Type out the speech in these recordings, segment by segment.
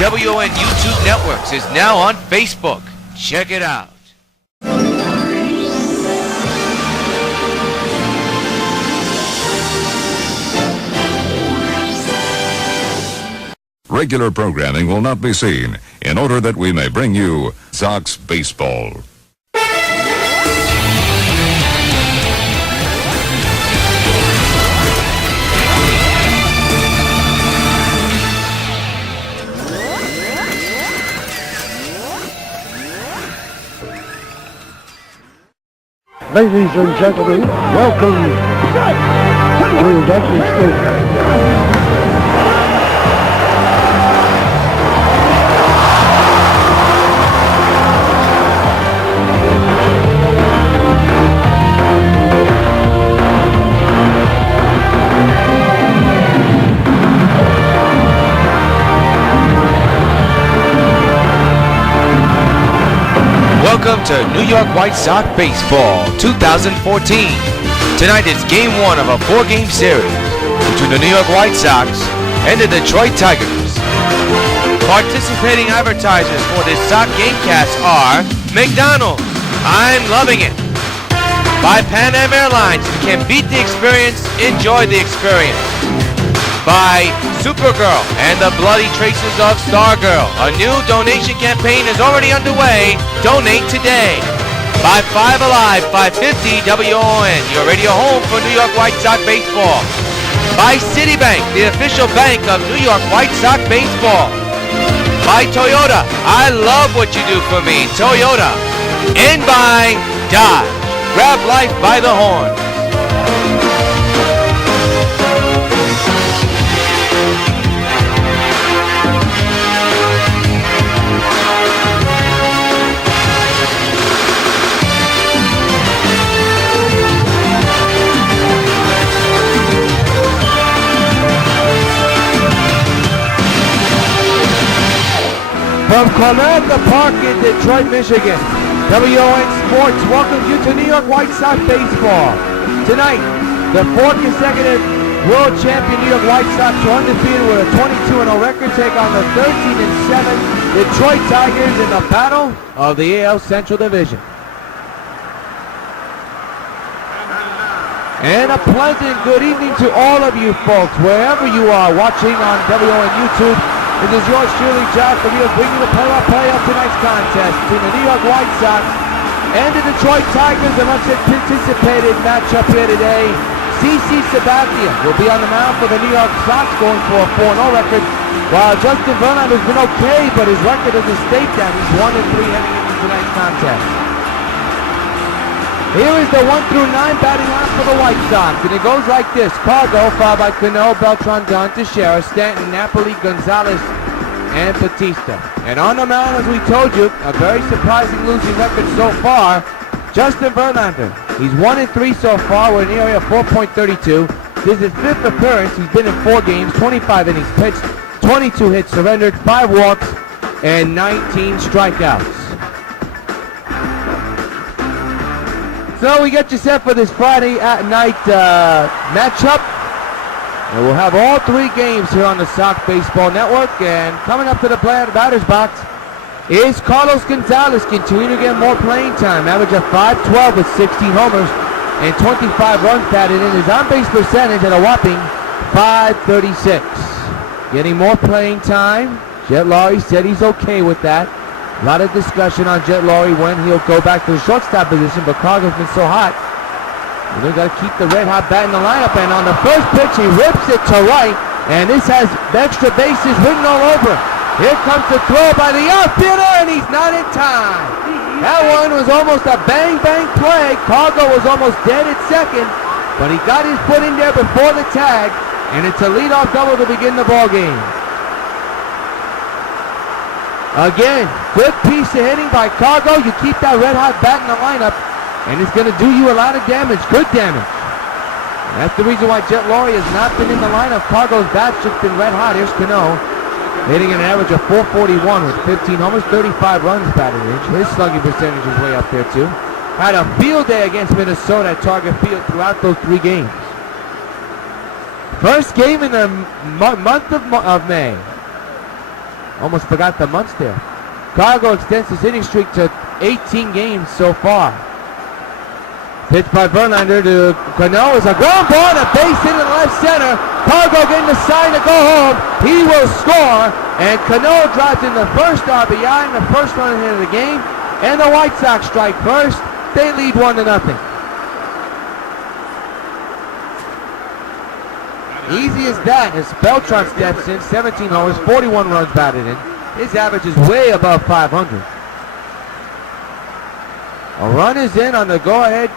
WON YouTube Networks is now on Facebook. Check it out. Regular programming will not be seen in order that we may bring you Sox baseball. Ladies and gentlemen, welcome to Dusty State. Welcome to New York White Sox Baseball 2014. Tonight it's Game 1 of a 4-game series between the New York White Sox and the Detroit Tigers. Participating advertisers for this Sox Gamecast are McDonald's, I'm loving it. By Pan Am Airlines, if you can beat the experience, enjoy the experience. By Supergirl and the Bloody Traces of Stargirl. A new donation campaign is already underway. Donate today. By 5 Alive, 550 WON, your radio home for New York White Sox baseball. By Citibank, the official bank of New York White Sox baseball. By Toyota, I love what you do for me, Toyota. And by Dodge, grab life by the horn. From Clementa Park in Detroit, Michigan, WON Sports welcomes you to New York White Sox baseball. Tonight, the 4th consecutive world champion New York White Sox are undefeated with a 22-0 record, take on the 13-7 Detroit Tigers in the battle of the AL Central Division. And a pleasant good evening to all of you folks, wherever you are watching on WON YouTube. It is yours truly, John Rios, bringing you the play-by-play of tonight's contest between the New York White Sox and the Detroit Tigers. A much anticipated matchup here today. CC Sabathia will be on the mound for the New York Sox, going for a 4-0 record, while Justin Verlander's been okay, but his record doesn't state that. He's 1-3 heading into tonight's contest. Here is the 1 through 9 batting line for the White Sox, and it goes like this. Cargo, followed by CANO, BELTRAN, Teixeira, Stanton, Napoli, Gonzalez, and Bautista. And on the mound, as we told you, a very surprising losing record so far, Justin Verlander. He's 1-3 so far with an ERA of 4.32. This is his 5th appearance. He's been in 4 games, 25 innings pitched, 22 hits surrendered, 5 walks, and 19 strikeouts. So we get you set for this Friday night matchup. And we'll have all 3 games here on the Sox Baseball Network. And coming up to the batter's box is Carlos Gonzalez, continuing to get more playing time. Average of .512 with 16 homers and 25 runs batted in. His on-base percentage at a whopping .536. Getting more playing time. Jet Lowry said he's okay with that. A lot of discussion on Jet Lowry when he'll go back to the shortstop position, but Cargo's been so hot. They've got to keep the red-hot bat in the lineup, and on the first pitch, he rips it to right, and this has extra bases written all over. Here comes the throw by the outfielder, and he's not in time. That one was almost a bang-bang play. Cargo was almost dead at second, but he got his foot in there before the tag, and it's a leadoff double to begin the ball game. Again, good piece of hitting by Cargo. You keep that red-hot bat in the lineup, and it's going to do you a lot of damage, good damage. And that's the reason why Jet Lowry has not been in the lineup. Cargo's bat's just been red-hot. Here's CANO, hitting an average of .441 with 15 homers, 35 runs batted in. His slugging percentage is way up there, too. Had a field day against Minnesota at Target Field throughout those 3 games. First game in the month of May. Almost forgot the months there. Cargo extends his hitting streak to 18 games so far. Pitch by Verlander to Cano is a ground ball and a base hit in the left center. Cargo getting the sign to go home. He will score, and Cano drives in the first RBI and the first run hit of the game. And the White Sox strike first. They lead 1-0. Easy as that as Beltran steps in, 17 homers, 41 runs batted in. His average is way above 500. A run is in on the go-ahead.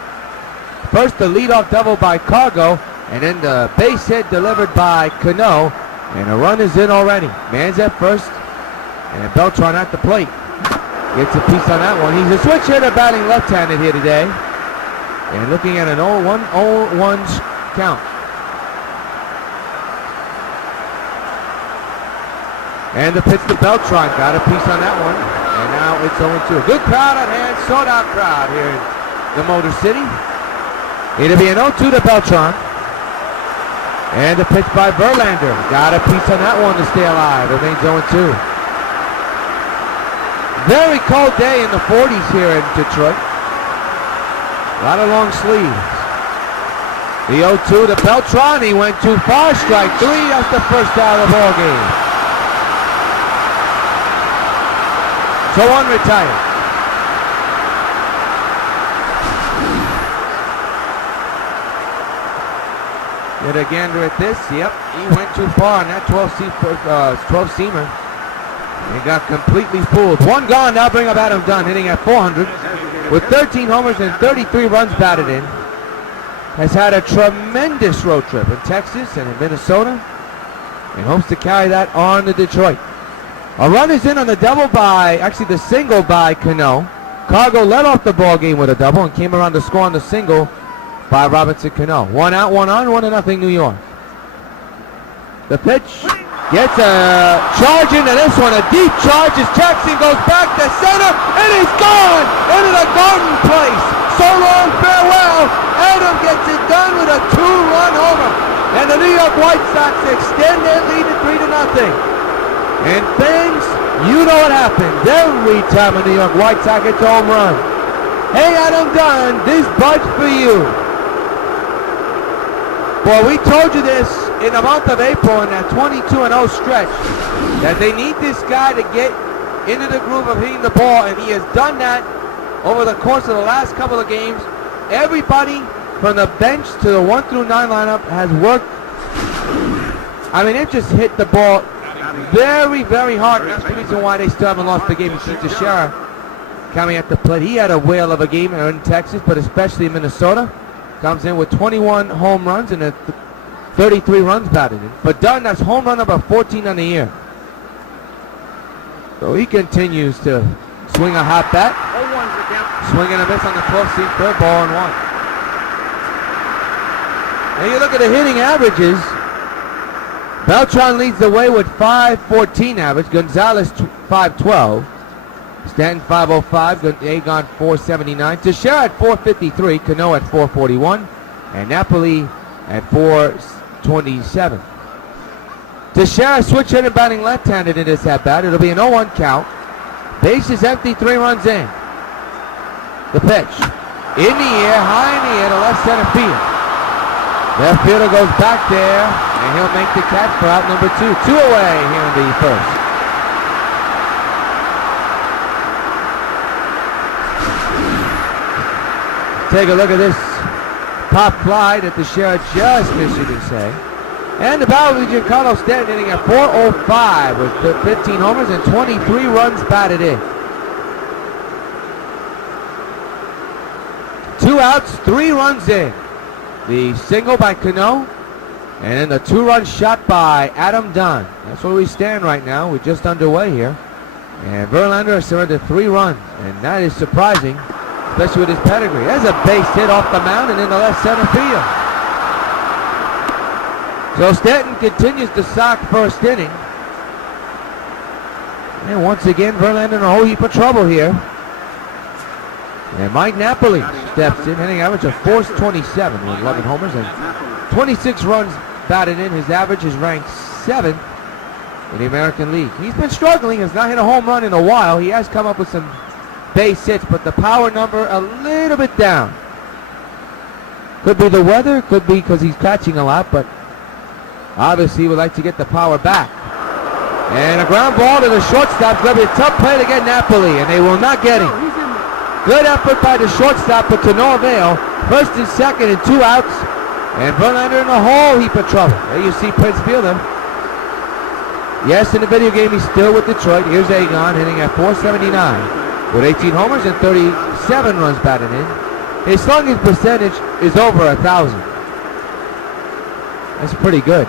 First the leadoff double by Cargo, and then the base hit delivered by Cano, and a run is in already. Man's at first, and Beltran at the plate. Gets a piece on that one. He's a switch hitter batting left-handed here today, and looking at an 0-1 count. And the pitch to Beltran, got a piece on that one, and now it's 0-2. Good crowd at hand, sold-out crowd here in the Motor City. It'll be an 0-2 to Beltran. And the pitch by Verlander, got a piece on that one to stay alive. Remains 0-2. Very cold day in the 40s here in Detroit. A lot of long sleeves. The 0-2 to Beltran, he went too far, strike 3, that's the first out of the ball game. So 1 retired. Get a gander at this. Yep, he went too far on that 12-seamer. He got completely fooled. 1 gone, now bring up Adam Dunn, hitting at 400 with 13 homers and 33 runs batted in. Has had a tremendous road trip in Texas and in Minnesota, and hopes to carry that on to Detroit. A run is in on the double by, actually the single by Cano. Cargo led off the ball game with a double and came around to score on the single by Robinson Cano. 1 out, 1 on, 1-0 New York. The pitch gets a charge into this one, a deep charge as Jackson goes back to center, and he's gone into the garden place. So long, farewell. Adam gets it done with a 2-run homer, and the New York White Sox extend their lead to 3-0. And things, you know what happens every time a New York White Sox hits a home run. Hey, Adam Dunn, this bud's for you. Well, we told you this in the month of April in that 22-0 stretch, that they need this guy to get into the groove of hitting the ball, and he has done that over the course of the last couple of games. Everybody from the bench to the 1 through 9 lineup has worked. I mean, it just hit the ball very, very hard. That's the reason why they still haven't lost the game. You see Teixeira coming at the plate. He had a whale of a game in Texas, but especially in Minnesota. Comes in with 21 home runs and 33 runs batted in. But Dunn, that's home run number 14 on the year. So he continues to swing a hot bat. Swing and a miss on the 12th seam, third ball and 1. Now you look at the hitting averages. Beltran leads the way with 514 average. Gonzalez 512. Stanton 505. Agon 479. Teixeira at 453. Cano at 441. And Napoli at 427. Teixeira switch hitter batting left-handed in this at-bat. It'll be an 0-1 count. Base is empty, 3 runs in. The pitch. In the air, high in the air to left center field. Left fielder goes back there, and he'll make the catch for out number 2. 2 away here in the first. Take a look at this pop fly that Teixeira just missed, you can say. And the battle of Giancarlo Stanton hitting at 405 with 15 homers and 23 runs batted in. 2 outs, 3 runs in. The single by Cano, and then the 2-run shot by Adam Dunn. That's where we stand right now. We're just underway here. And Verlander has surrendered 3 runs, and that is surprising, especially with his pedigree. There's a base hit off the mound and in the left center field. So Stanton continues to sock first inning. And once again, Verlander in a whole heap of trouble here. And Mike Napoli steps in, hitting average of 427 with 11 homers and 26 runs batted in. His average is ranked 7th in the American League. He's been struggling. Has not hit a home run in a while. He has come up with some base hits, but the power number a little bit down. Could be the weather, could be because he's catching a lot, but obviously would like to get the power back. And a ground ball to the shortstop. Going to be a tough play to get Napoli, and they will not get him. Good effort by the shortstop, but to no avail. First and second and 2 outs. And Verlander in a whole heap of trouble. There you see Prince Fielder. Yes, in the video game, he's still with Detroit. Here's Egon hitting at .479 with 18 homers and 37 runs batted in. His slugging percentage is over 1,000. That's pretty good.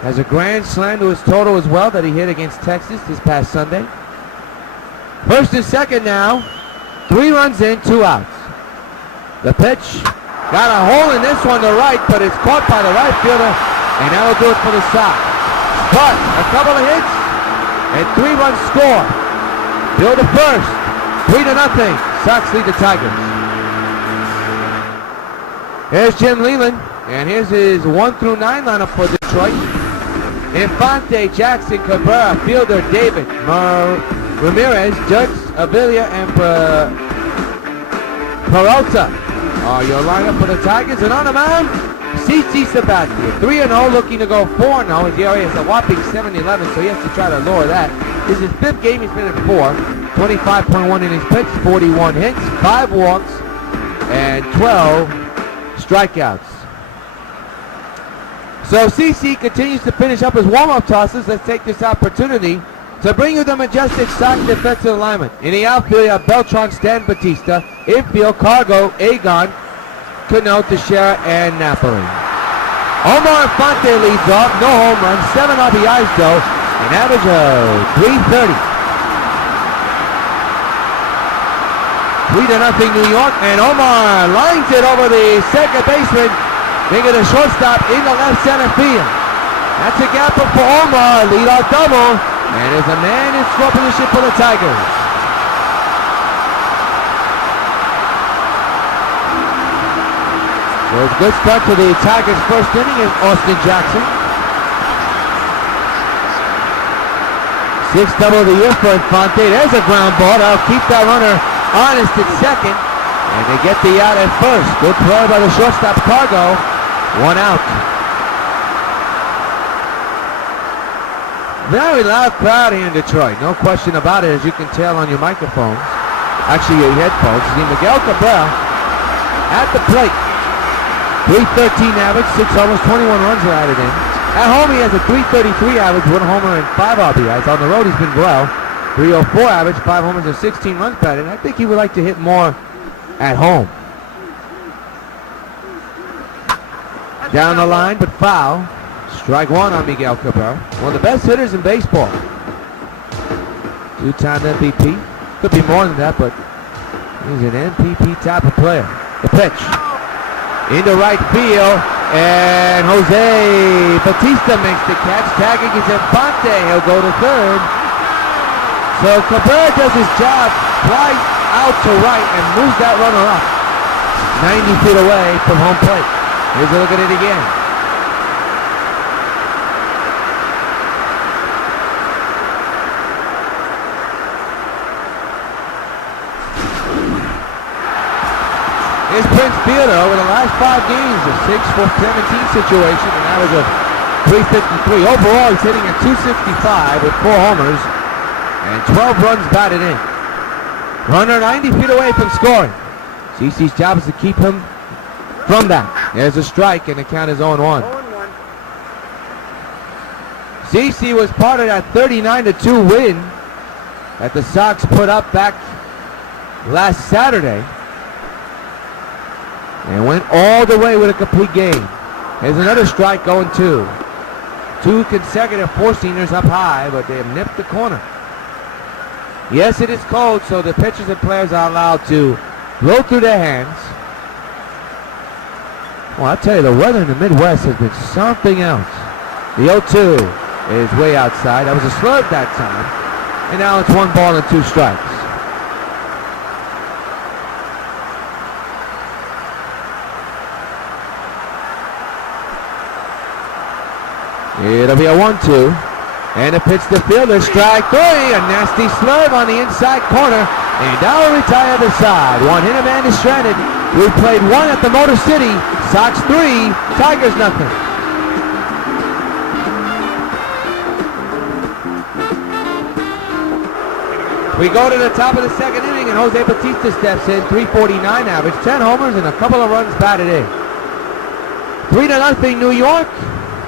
Has a grand slam to his total as well that he hit against Texas this past Sunday. First and second now. 3 runs in, 2 outs. The pitch. Got a hole in this one to right, but it's caught by the right fielder, and that'll do it for the Sox. But a couple of hits and 3-run score. Bill to first. 3-0. Sox lead the Tigers. Here's Jim Leland, and here's his 1 through 9 lineup for Detroit. Infante, Jackson, Cabrera, Fielder, David, Ramirez, Judge, Avila, and Peralta are your lineup for the Tigers. And on the mound, CC Sabathia, 3-0, looking to go 4-0. His ERA is a whopping 7.11, so he has to try to lower that. This is his 5th game. He's been at 4. 25.1 innings pitched, 41 hits, 5 walks, and 12 strikeouts. So CC continues to finish up his warm-up tosses. Let's take this opportunity to bring you the majestic Sox defensive alignment. In the outfield, you have Beltran, Stan, Bautista. Infield, Cargo, Egon, CANO, Teixeira, and Napoli. Omar Infante leads off, no home runs, 7 RBIs though, an average of .330. 3-0 New York, and Omar lines it over the second baseman, making a shortstop in the left center field. That's a gap up for Omar, leadoff double, and there's a man in score position for the Tigers. So it's a good start to the Tigers' first inning is Austin Jackson. 6th double of the year for Infante. There's a ground ball. That'll keep that runner honest at second. And they get the out at first. Good play by the shortstop, Cargo. 1 out. Very loud crowd here in Detroit. No question about it, as you can tell on your microphones. Actually, your headphones. See Miguel Cabrera at the plate. .313 average, 6 homers, 21 runs are added in. At home, he has a .333 average, 1 homer and 5 RBIs. On the road, he's been well. .304 average, 5 homers and 16 runs batted. I think he would like to hit more at home. Down the line, but foul. Strike 1 on Miguel Cabrera. One of the best hitters in baseball. 2-time MVP. Could be more than that, but he's an MVP type of player. The pitch. Into right field, and Jose Bautista makes the catch. Tagging is Infante. He'll go to third. So Cabrera does his job, flies out to right, and moves that runner up 90 feet away from home plate. Here's a look at it again. Here's Prince Fielder over the last 5 games, a 6-for-17 situation, an average of .353. Overall, he's hitting at .265 with 4 homers and 12 runs batted in. Runner 90 feet away from scoring. CC's job is to keep him from that. There's a strike, and the count is 0-1. CC was part of that 39-2 win that the Sox put up back last Saturday. And went all the way with a complete game. There's another strike going 2. 2 consecutive four-seamers up high, but they have nipped the corner. Yes, it is cold, so the pitchers and players are allowed to blow through their hands. Well, I'll tell you, the weather in the Midwest has been something else. The 0-2 is way outside. That was a slurve that time. And now it's 1 ball and 2 strikes. It'll be a 1-2. And a pitch to fielder, strike 3. A nasty slurve on the inside corner. And now we retire the side. One hitter man is stranded. We played 1 at the Motor City. Sox 3, Tigers nothing. We go to the top of the second inning, and Jose Bautista steps in. 349 average, 10 homers, and a couple of runs batted in. 3-0 New York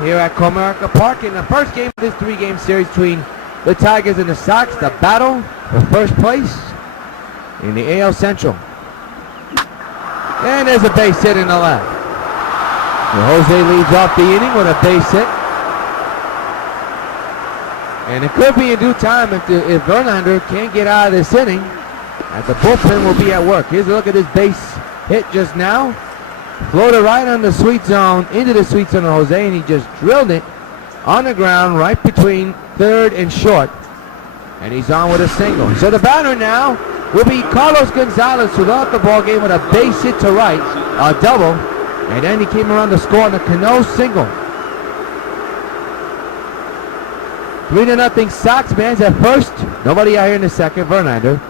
here at Comerica Park in the first game of this 3-game series between the Tigers and the Sox. The battle for first place in the AL Central. And there's a base hit in the left. And Jose leads off the inning with a base hit. And it could be in due time if Verlander can't get out of this inning, and the bullpen will be at work. Here's a look at this base hit just now. Floated right on the sweet zone, into the sweet zone of Jose, and he just drilled it on the ground right between third and short. And he's on with a single. So the batter now will be Carlos Gonzalez, who left the ball game with a base hit to right, a double, and then he came around to score on the CANO single. 3-0 Sox. Man's at first. Nobody out here in the second. Verlander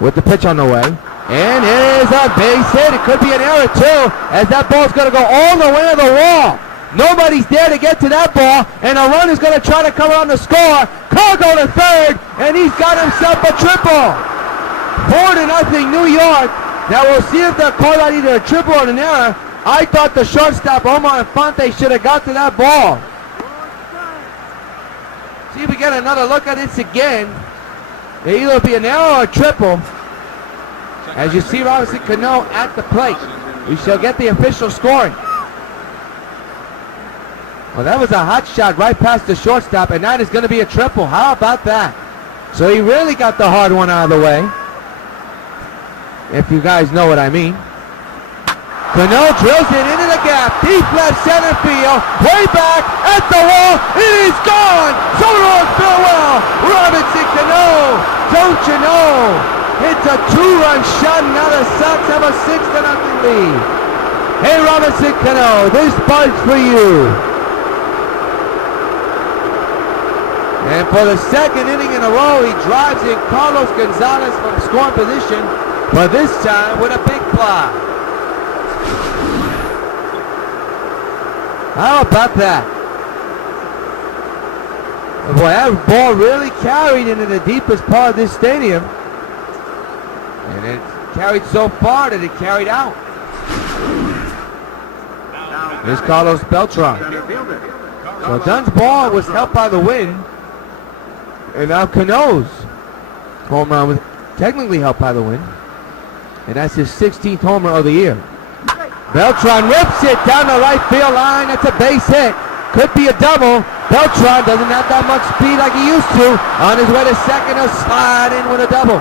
with the pitch on the way. And here's a base hit. It could be an error too, as that ball's going to go all the way to the wall. Nobody's there to get to that ball, and a run is going to try to come around the score. Cargo to third, and he's got himself a triple. 4-0 New York. Now we'll see if they'll call out either a triple or an error. I thought the shortstop, OMAR Infante, should have got to that ball. See if we get another look at this again. It'll either be an error or a triple. As you see Robinson Cano at the plate. We shall get the official scoring. Well, that was a hot shot right past the shortstop, and that is going to be a triple. How about that? So he really got the hard one out of the way, if you guys know what I mean. Cano drills it into the gap, deep left center field, way back at the wall. It is gone. So long, farewell, Robinson Cano. Don't you know? It's a 2-run shot, and now the Sox have a 6-0 lead. Hey, Robinson Cano, this part's for you. And for the second inning in a row, he drives in Carlos Gonzalez from scoring position, but this time with a big fly. How about that? Boy, that ball really carried into the deepest part of this stadium. And it carried so far that it carried out. Here's Carlos Beltran. So Dunn's ball was helped by the wind. And now Cano's home run was technically helped by the wind. And that's his 16th homer of the year. Beltran rips it down the right field line. That's a base hit. Could be a double. Beltran doesn't have that much speed like he used to. On his way to second, he'll slide in with a double.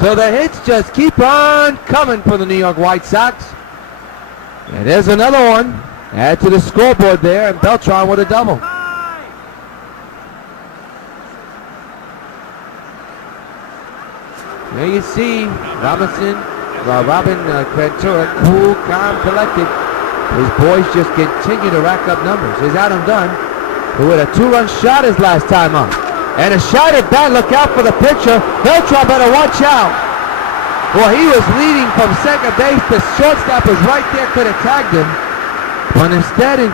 So the hits just keep on coming for the New York White Sox. And there's another one. Add to the scoreboard there, and Beltran with a double. There you see Robin Ventura, cool, calm, collected. His boys just continue to rack up numbers. Here's Adam Dunn, who had a 2-run shot his last time up. And a shot at bat, look out for the pitcher. Beltran better watch out. Well, he was leading from second base. The shortstop was right there, could have tagged him. But instead, he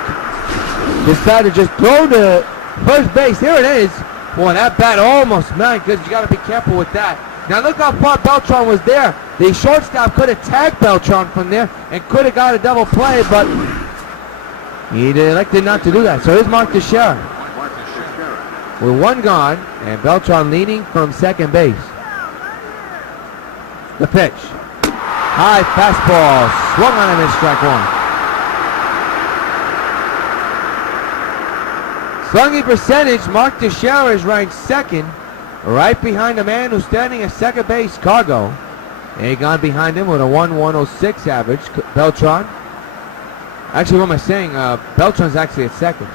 decided to just throw to first base. Here it is. Boy, that bat almost, man, because you got to be careful with that. Now look how far Beltran was there. The shortstop could have tagged Beltran from there and could have got a double play, but he elected not to do that. So here's Mark Teixeira with one gone, and Beltran leading from second base. The pitch. High fastball. Swung on him in strike one. Slugging percentage, Mark Teixeira is ranked second, right behind the man who's standing at second base, Cargo. And he gone behind him with a 1.106 average, Beltran. Actually, what am I saying? Beltran's actually at second.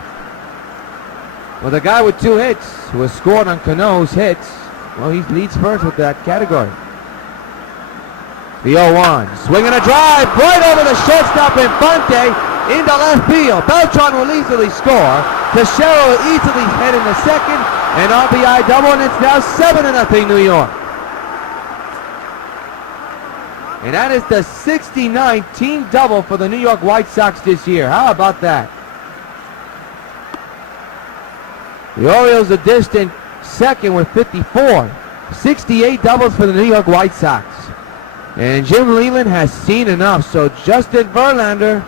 Well, the guy with 2 hits, who has scored on Cano's hits, well, he leads first with that category. The 0-1, swinging a drive right over the shortstop, Infante. into left field. Beltran will easily score. Teixeira will easily head in the second. An RBI double, and it's now 7-0 New York. And that is the 69th team double for the New York White Sox this year. How about that? The Orioles are distant second with 54. 68 doubles for the New York White Sox. And Jim Leyland has seen enough, so Justin Verlander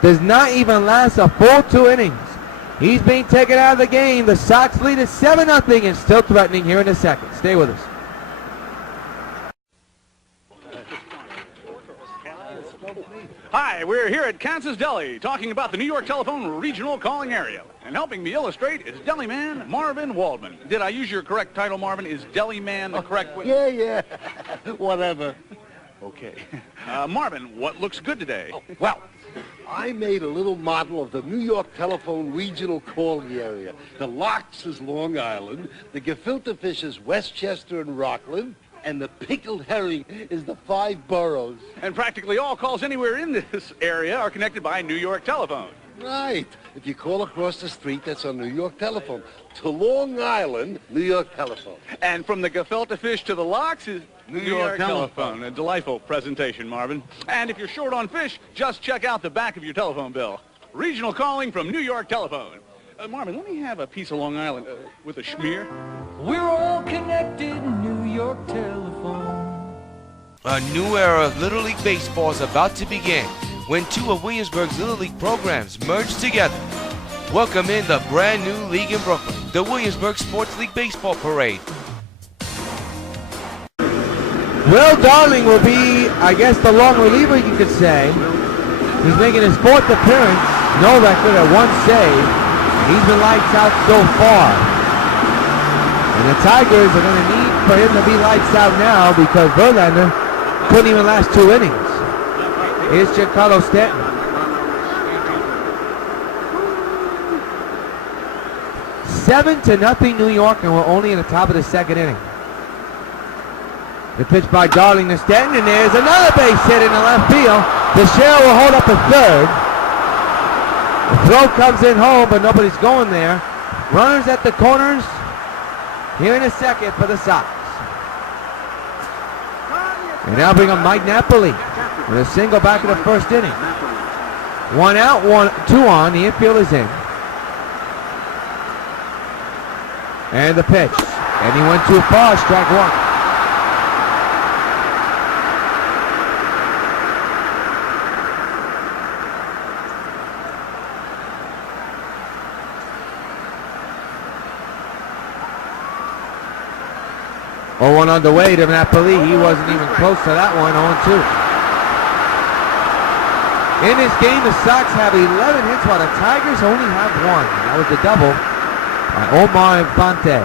does not even last a full 2 innings. He's being taken out of the game. The Sox lead is 7-0 and still threatening here in the second. Stay with us. Hi, we're here at Kansas Deli talking about the New York Telephone regional calling area. And helping me illustrate is Deli Man Marvin Waldman. Did I use your correct title, Marvin? Is Deli Man the correct way? Yeah. Whatever. Okay. Marvin, what looks good today? Well, I made a little model of the New York Telephone regional calling area. The Lox is Long Island, the gefilte fish is Westchester and Rockland, and the pickled herring is the 5 boroughs. And practically all calls anywhere in this area are connected by New York Telephone. Right. If you call across the street, that's on New York Telephone. To Long Island, New York Telephone. And from the gefilte fish to the Lox is New York Telephone. A delightful presentation, Marvin. And if you're short on fish, just check out the back of your telephone bill. Regional calling from New York Telephone. Marvin, let me have a piece of Long Island with a schmear. We're all connected, New York Telephone. A new era of Little League Baseball is about to begin when 2 of Williamsburg's Little League programs merge together. Welcome in the brand new league in Brooklyn, the Williamsburg Sports League Baseball Parade. Will Darling will be, I guess, the long reliever, you could say. He's making his 4th appearance, no record at 1 save. He's been lights out so far. And the Tigers are going to need for him to be lights out now because Verlander couldn't even last 2 innings. Here's Giancarlo Stanton. Seven to nothing New York, and we're only in the top of the 2nd inning. The pitch by Darling to Stanton, and there's another base hit in the left field. Teixeira will hold up a 3rd. The throw comes in home, but nobody's going there. Runners at the corners here in a second for the Sox. And now bring up Mike Napoli with a single back in the 1st inning. 1 out, 2 on. The infield is in. And the pitch. And he went too far, strike 1. One on the way to Napoli. He wasn't even close to that one. 0-2. In this game, the Sox have 11 hits while the Tigers only have 1. That was the double by OMAR Infante.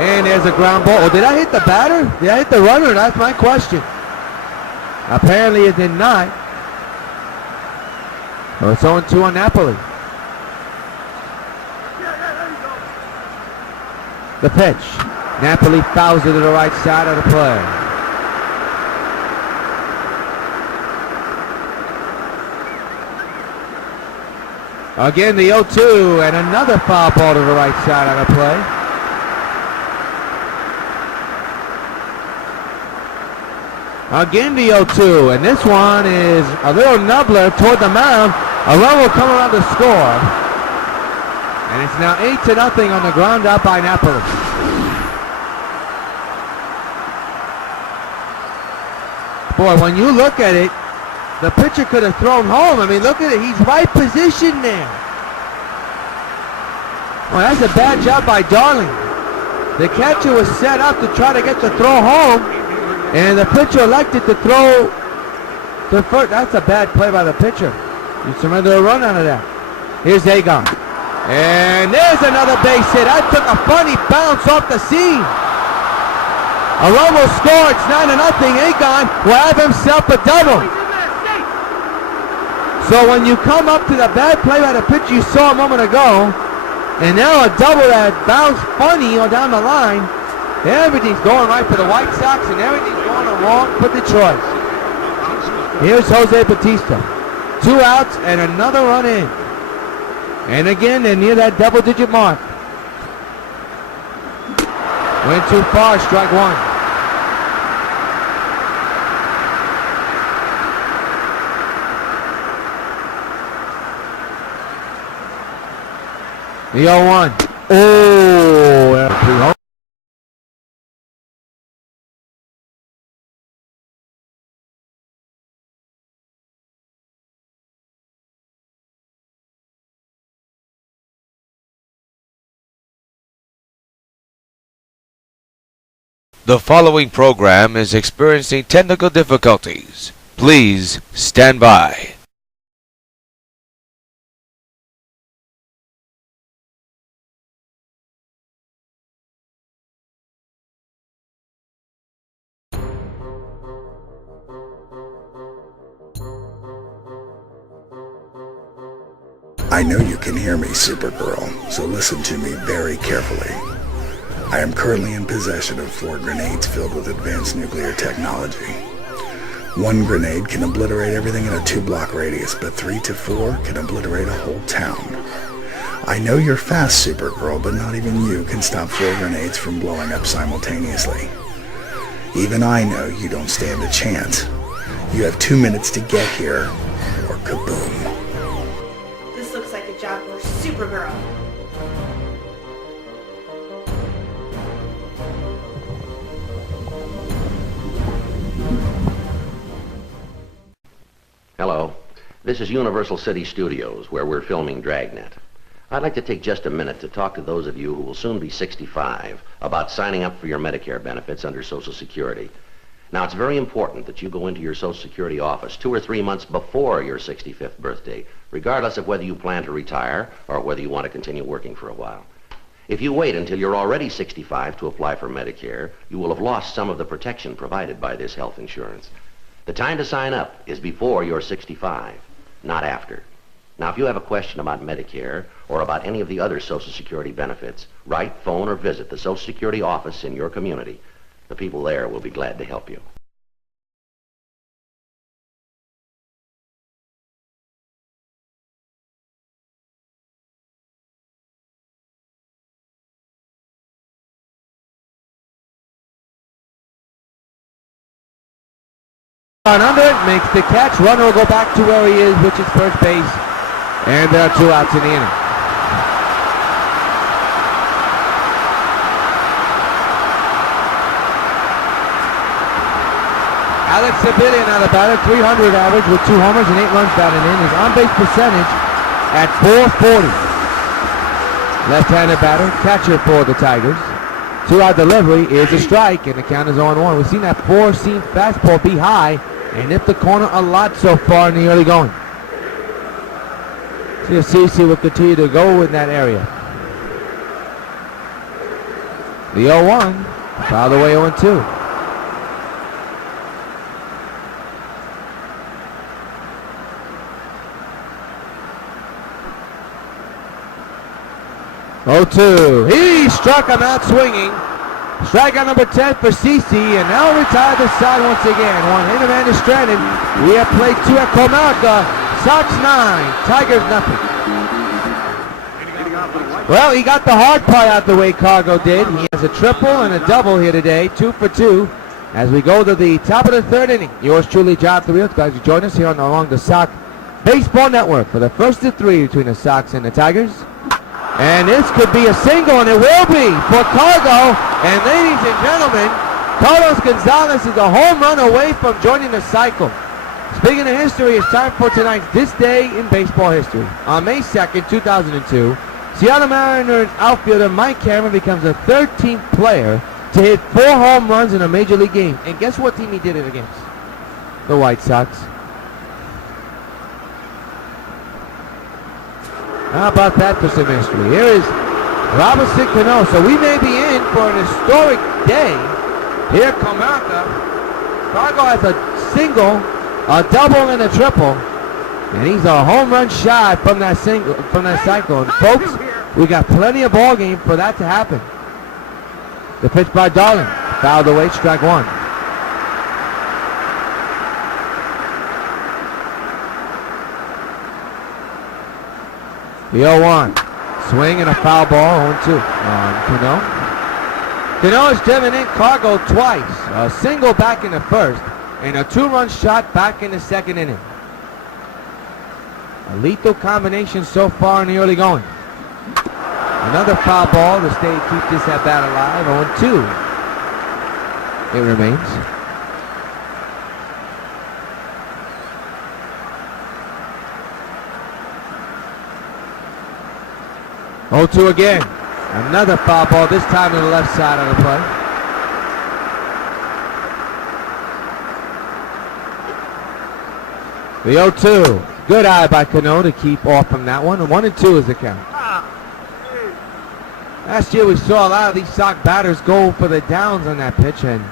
And there's a ground ball. Oh, did I hit the batter? Did I hit the runner? That's my question. Apparently it did not. So it's 0-2 on Napoli. The pitch. Napoli fouls it to the right side of the play. Again, the 0-2 and another foul ball to the right side of the play. Again, the 0-2, and this one is a little nubbler toward the mound. A run will come around to score. And it's now 8-0 on the ground out by Napoli. Boy, when you look at it, the pitcher could have thrown home. I mean, look at it. He's right positioned there. Well, that's a bad job by Darling. The catcher was set up to try to get the throw home, and the pitcher elected to throw to first. That's a bad play by the pitcher. You surrender a run out of that. Here's Agon. And there's another base hit. That took a funny bounce off the seam. A run will score. It's 9-0. Agon will have himself a double. So when you come up to the bad play by the pitcher you saw a moment ago, and now a double that bounced funny down the line, Everything's going right for the White Sox, and everything's going wrong for Detroit. Here's Jose Bautista. 2 outs and another run in. And again, they're near that double-digit mark. Went too far, strike one. The 0-1. Oh, The following program is experiencing technical difficulties. Please stand by. I know you can hear me, Supergirl, so listen to me very carefully. I am currently in possession of 4 grenades filled with advanced nuclear technology. 1 grenade can obliterate everything in a 2-block radius, but 3 to 4 can obliterate a whole town. I know you're fast, Supergirl, but not even you can stop 4 grenades from blowing up simultaneously. Even I know you don't stand a chance. You have 2 minutes to get here, or kaboom. This looks like a job for Supergirl. Hello, this is Universal City Studios, where we're filming Dragnet. I'd like to take just a minute to talk to those of you who will soon be 65 about signing up for your Medicare benefits under Social Security. Now, it's very important that you go into your Social Security office 2 or 3 months before your 65th birthday, regardless of whether you plan to retire or whether you want to continue working for a while. If you wait until you're already 65 to apply for Medicare, you will have lost some of the protection provided by this health insurance. The time to sign up is before you're 65, not after. Now, if you have a question about Medicare or about any of the other Social Security benefits, write, phone, or visit the Social Security office in your community. The people there will be glad to help you. Under it, makes the catch. Runner will go back to where he is, which is first base. And there are 2 outs in the inning. Alex Sibilian out of batter, 300 average with 2 homers and 8 runs batted in. His on-base percentage at .440. Left-handed batter, catcher for the Tigers. 2-out delivery is a strike, and the count is 0-1. We've seen that 4-seam fastball be high and hit the corner a lot so far in the early going. See if CC will continue to go in that area. The 0-1, fouled away 0-2. He struck him out swinging. Strikeout number 10 for CC, and now retired the side once again. 1 hit, man is stranded. We have played 2 at Comerica. Sox 9, Tigers nothing. Well, he got the hard part out the way Cargo did. He has a triple and a double here today, 2 for 2. As we go to the top of the 3rd inning, yours truly, Jonathan Rios, glad you join us here on along the Sox Baseball Network for the first of 3 between the Sox and the Tigers. And this could be a single, and it will be for Cargo. And ladies and gentlemen, Carlos Gonzalez is a home run away from joining the cycle. Speaking of history, it's time for tonight's This Day in Baseball History. On May 2nd, 2002, Seattle Mariners outfielder Mike Cameron becomes the 13th player to hit 4 home runs in a Major League game. And guess what team he did it against? The White Sox. How about that for some history? Here is Robinson Cano. So we may be in for an historic day here at Comerica. Cargo has a single, a double, and a triple. And he's a home run shy from that single, from that cycle. And folks, we got plenty of ball game for that to happen. The pitch by Darling. Fouled away, strike one. The 0-1. Swing and a foul ball, 0-2 on CANO. CANO has driven in Cargo twice. A single back in the first and a 2-run shot back in the second inning. A lethal combination so far in the early going. Another foul ball to keep this at bat alive, 0-2. It remains. Oh, 2 again. Another foul ball, this time to the left side of the play. The 0-2. Good eye by CANO to keep off from that one. And 1-2 is the count. Last year we saw a lot of these Sox batters go for the downs on that pitch and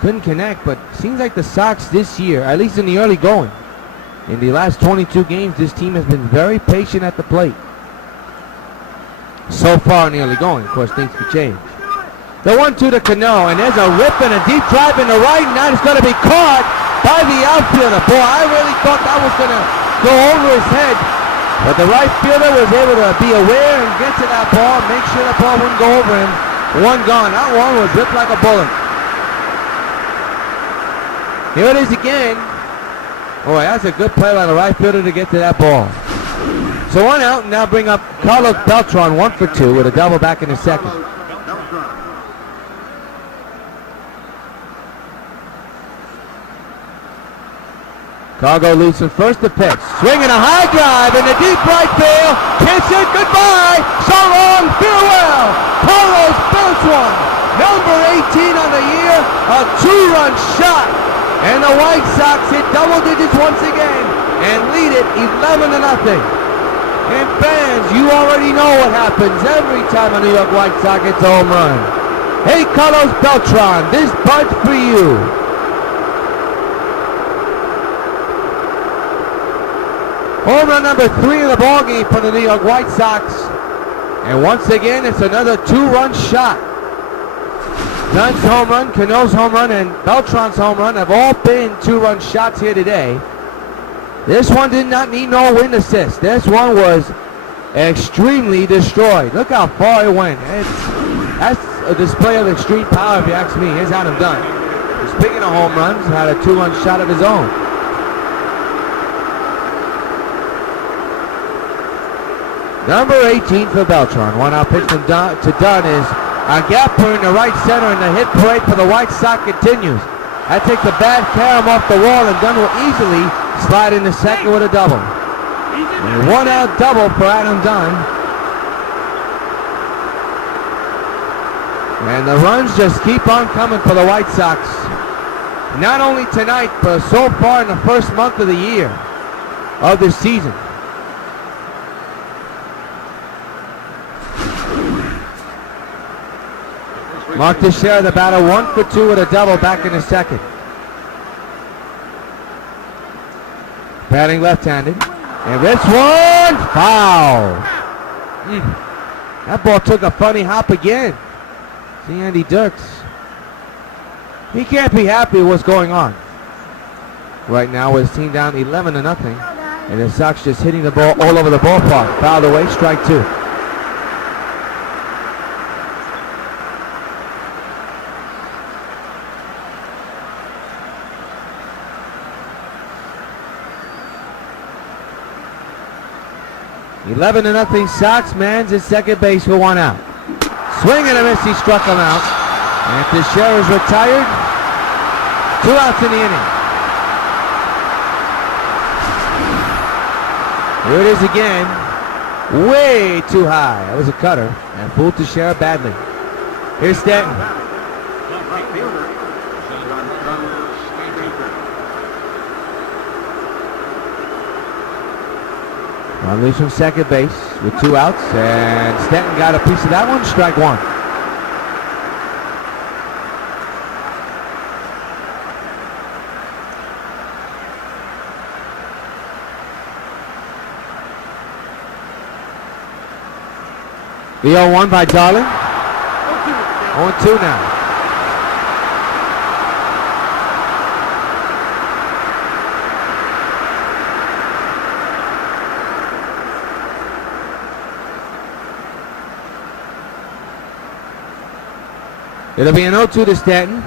couldn't connect, but seems like the Sox this year, at least in the early going, in the last 22 games, this team has been very patient at the plate. So far in the early going, of course, things could change. The 1-2 to CANO, and there's a rip and a deep drive in the right, and that is going to be caught by the outfielder. Boy, I really thought that was going to go over his head, but the right fielder was able to be aware and get to that ball, make sure the ball wouldn't go over him. One gone. That one was ripped like a bullet. Here it is again. Boy, that's a good play by the right fielder to get to that ball. So 1 out, and now bring up Carlos Beltran, 1 for 2 with a double back in the second. Cargo leads from first to pitch. Swinging a high drive in the deep right field. Kiss it goodbye. So long, farewell. Carlos Beltran, number 18 on the year, a 2-run shot. And the White Sox hit double digits once again and lead it 11-0. And fans, you already know what happens every time a New York White Sox hits a home run. Hey, Carlos Beltran, this bud's for you. Home run number 3 of the ballgame for the New York White Sox. And once again, it's another 2-run shot. Dunn's home run, CANO's home run, and Beltran's home run have all been 2-run shots here today. This one did not need no wind assist. This one was extremely destroyed. Look how far it went. That's a display of extreme power, if you ask me. Here's Adam Dunn. Speaking of home runs, had a 2-run shot of his own. Number 18 for Beltran. 1 out pitch from Dunn is a gapper in the right center, and the hit parade for the White Sox continues. That takes a bad carom off the wall, and Dunn will easily slide into second with a double. A 1 out double for Adam Dunn. And the runs just keep on coming for the White Sox. Not only tonight, but so far in the first month of the year, of the season. Mark Teixeira, the batter, 1 for 2 with a double back in the second. Batting left-handed. And this one, foul. That ball took a funny hop again. See Andy Dirks. He can't be happy with what's going on right now with his team down 11-0. And the Sox just hitting the ball all over the ballpark. Fouled away, strike 2. $11-0 Sox. Man's at second base for 1 out. Swing and a miss. He struck him out. And Teixeira is retired. 2 outs in the inning. Here it is again. Way too high. That was a cutter. And fooled Teixeira badly. Here's Stanton. Run loose from second base with 2 outs, and Stanton got a piece of that one, strike 1. The 0-1 by Darling. 0-2 now. It'll be an 0-2 to Stanton.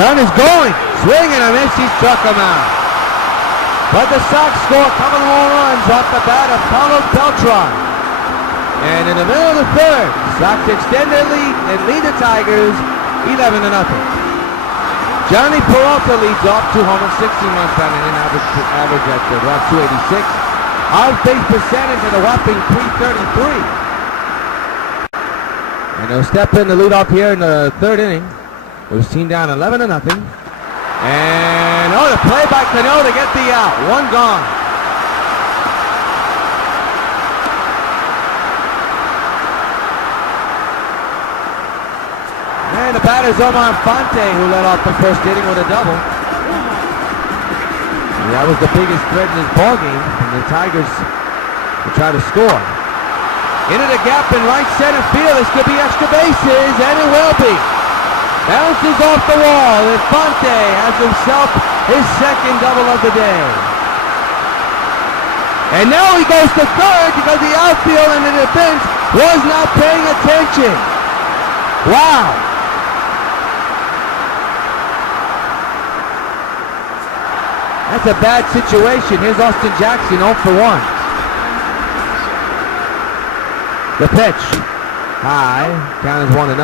Gunn is going. Swing and a miss. He struck him out. But the Sox score a couple of more runs off the bat of Paulo Beltran. And in the middle of the third, Sox extend their lead and lead the Tigers 11-0. Johnny Peralta leads off 2 homers, 16 runs batted in, average at about 286. On-base percentage at a whopping .333. And they'll step in the leadoff here in the third inning. With his team down 11-0. And the play by CANO to get the out. One gone. And the batter's OMAR INFANTE, who led off the first inning with a double. And that was the biggest threat in this ballgame, and the Tigers will try to score. Into the gap in right center field. This could be extra bases, and it will be. Bounces off the wall. Infante has himself his second double of the day. And now he goes to third because the outfield and the defense was not paying attention. Wow. That's a bad situation. Here's Austin Jackson 0 for 1. The pitch. High. Count is 1-0.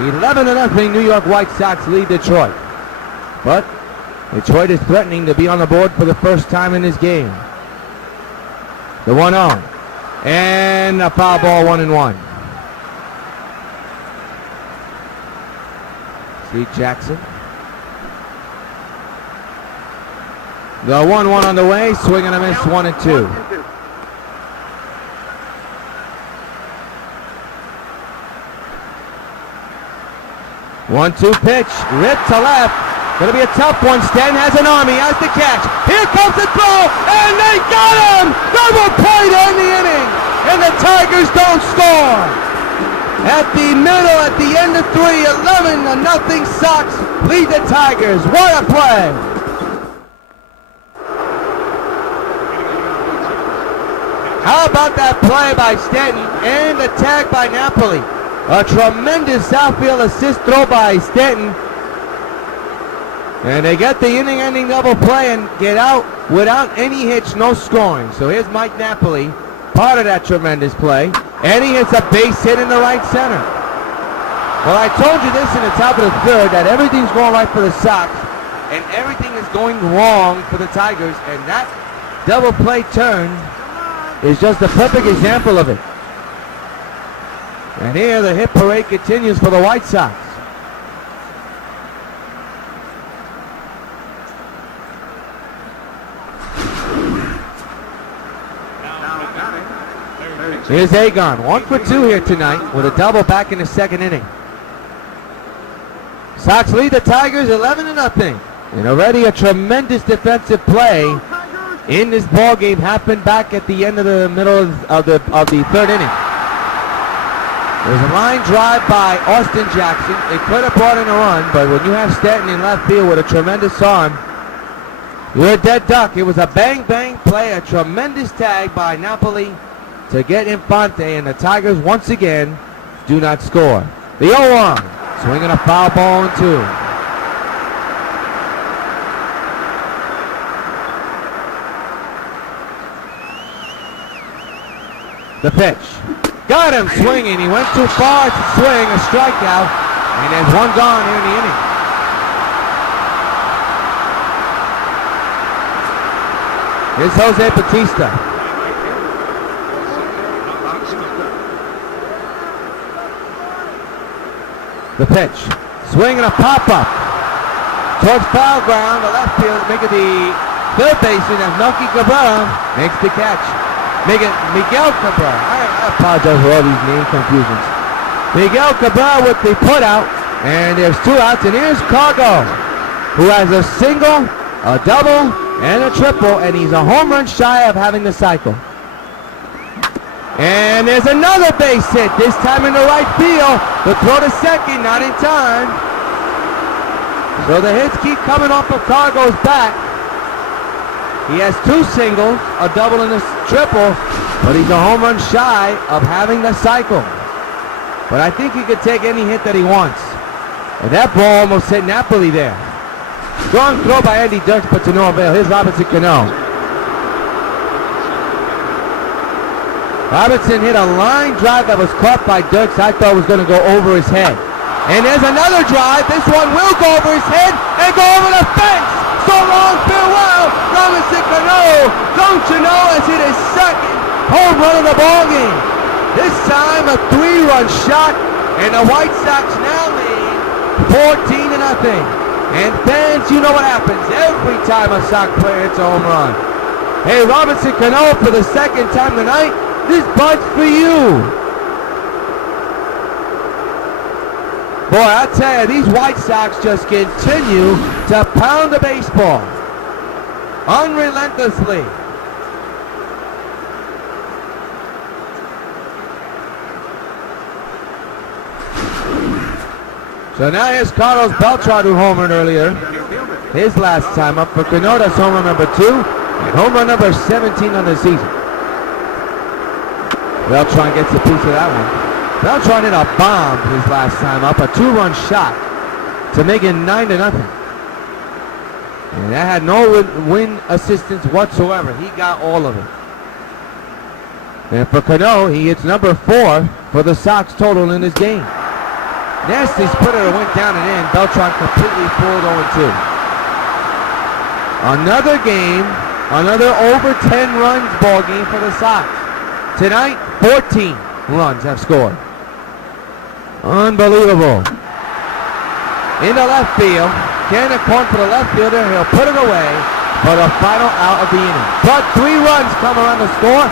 11-0 New York White Sox lead Detroit. But Detroit is threatening to be on the board for the first time in this game. The 1-0. And a foul ball, 1-1. See Jackson. The 1-1 on the way. Swing and a miss, 1-2. 1-2 pitch, ripped to left. Gonna be a tough one. Stanton has an arm. He has the catch. Here comes the throw, and they got him! Double play to end the inning, and the Tigers don't score. At the middle, at the end of 3, 11-0 Sox lead the Tigers. What a play! How about that play by Stanton and the tag by Napoli? A tremendous outfield assist throw by Stanton. And they get the inning-ending double play and get out without any hits, no scoring. So here's Mike Napoli, part of that tremendous play. And he hits a base hit in the right center. Well, I told you this in the top of the third, that everything's going right for the Sox, and everything is going wrong for the Tigers. And that double play turn is just a perfect example of it. And here the hit parade continues for the White Sox. Here's Agon, 1 for 2 here tonight with a double back in the second inning. Sox lead the Tigers 11-0. And already a tremendous defensive play in this ball game happened back at the end of the middle of the third inning. There's a line drive by Austin Jackson. They could have brought in a run, but when you have Stanton in left field with a tremendous arm, you're a dead duck. It was a bang-bang play, a tremendous tag by Napoli to get Infante, and the Tigers once again do not score. The 0-1, swinging a foul ball and 2. The pitch. Got him swinging. He went too far to swing. A strikeout. And there's one gone here in the inning. Here's Jose Bautista. The pitch. Swing and a pop-up. Towards foul ground. The left field. Making the third baseman as Melky Cabrera makes the catch. Miguel Cabrera. I apologize for all these name confusions. Miguel Cabrera with the put out, and there's 2 outs, and here's Cargo, who has a single, a double, and a triple, and he's a home run shy of having the cycle. And there's another base hit, this time in the right field. The throw to second, not in time. So the hits keep coming off of Cargo's bat. He has 2 singles, a double and a triple, but he's a home run shy of having the cycle. But I think he could take any hit that he wants. And that ball almost hit Napoli there. Strong throw by Andy Dirks, but to no avail. Here's Robinson Cano. Robinson hit a line drive that was caught by Dirks. I thought was going to go over his head. And there's another drive. This one will go over his head and go over the fence. So long, farewell, Robinson Cano. Don't you know, has hit his second home run of the ball game. This time a 3-run shot, and the White Sox now lead 14-0. And fans, you know what happens every time a Sox player hits a home run. Hey, Robinson Cano, for the second time tonight, this bud's for you. Boy, I tell you, these White Sox just continue to pound the baseball unrelentlessly. So now here's Carlos Beltran, who homered earlier. His last time up for Cano. That's home run number 2 and home run number 17 on the season. Beltran gets a piece of that one. Beltran hit a bomb his last time up, a 2-run shot to make it 9-0. And that had no win assistance whatsoever. He got all of it. And for Cano, he hits number 4 for the Sox total in this game. Nasty splitter went down and in. Beltran completely fooled 0-2. Another game, another over 10 runs ball game for the Sox. Tonight, 14 runs have scored. Unbelievable. In the left field, Cannon corn for the left fielder. He'll put it away for the final out of the inning. But 3 runs come around the score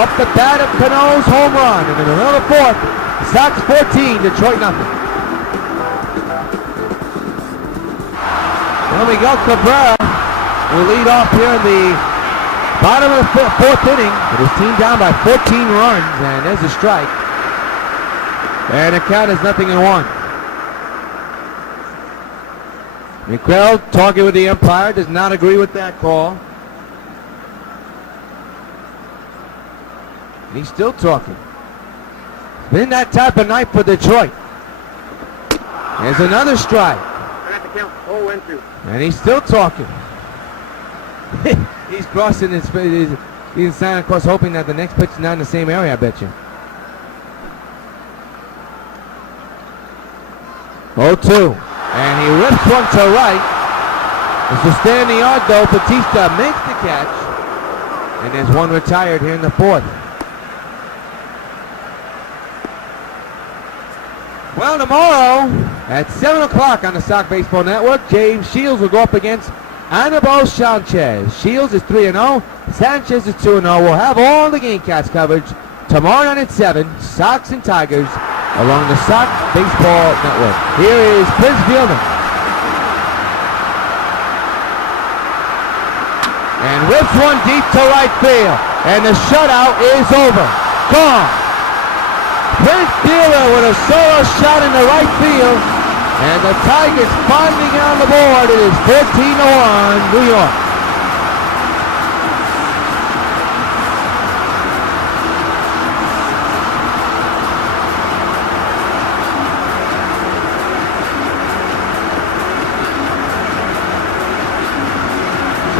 off the bat of Cano's home run. And in the middle of the 4th, Sox 14, Detroit nothing. Well, Miguel Cabrera will lead off here in the bottom of the 4th inning, with his team down by 14 runs, and there's a strike. And the count is 0-1. MIGUEL talking with the umpire, does not agree with that call. And he's still talking. It's been that type of night for Detroit. There's another strike. And he's still talking. He's crossing his face. He's Santa Claus, hoping that the next pitch is not in the same area, I bet you. 0-2. And he rips one to right. It's to stay in the yard, though. Bautista makes the catch. And there's one retired here in the 4th. Well, tomorrow at 7 o'clock on the Sox Baseball Network, James Shields will go up against Anibal Sanchez. Shields is 3-0. Sanchez is 2-0. We'll have all the GameCast coverage tomorrow night at 7. Sox and Tigers along the Sox Baseball Network. Here is Prince Fielder. And whips one deep to right field. And the shutout is over. Gone. Prince Fielder with a solo shot in the right field. And the Tigers finally get on the board. It is 14-1 New York.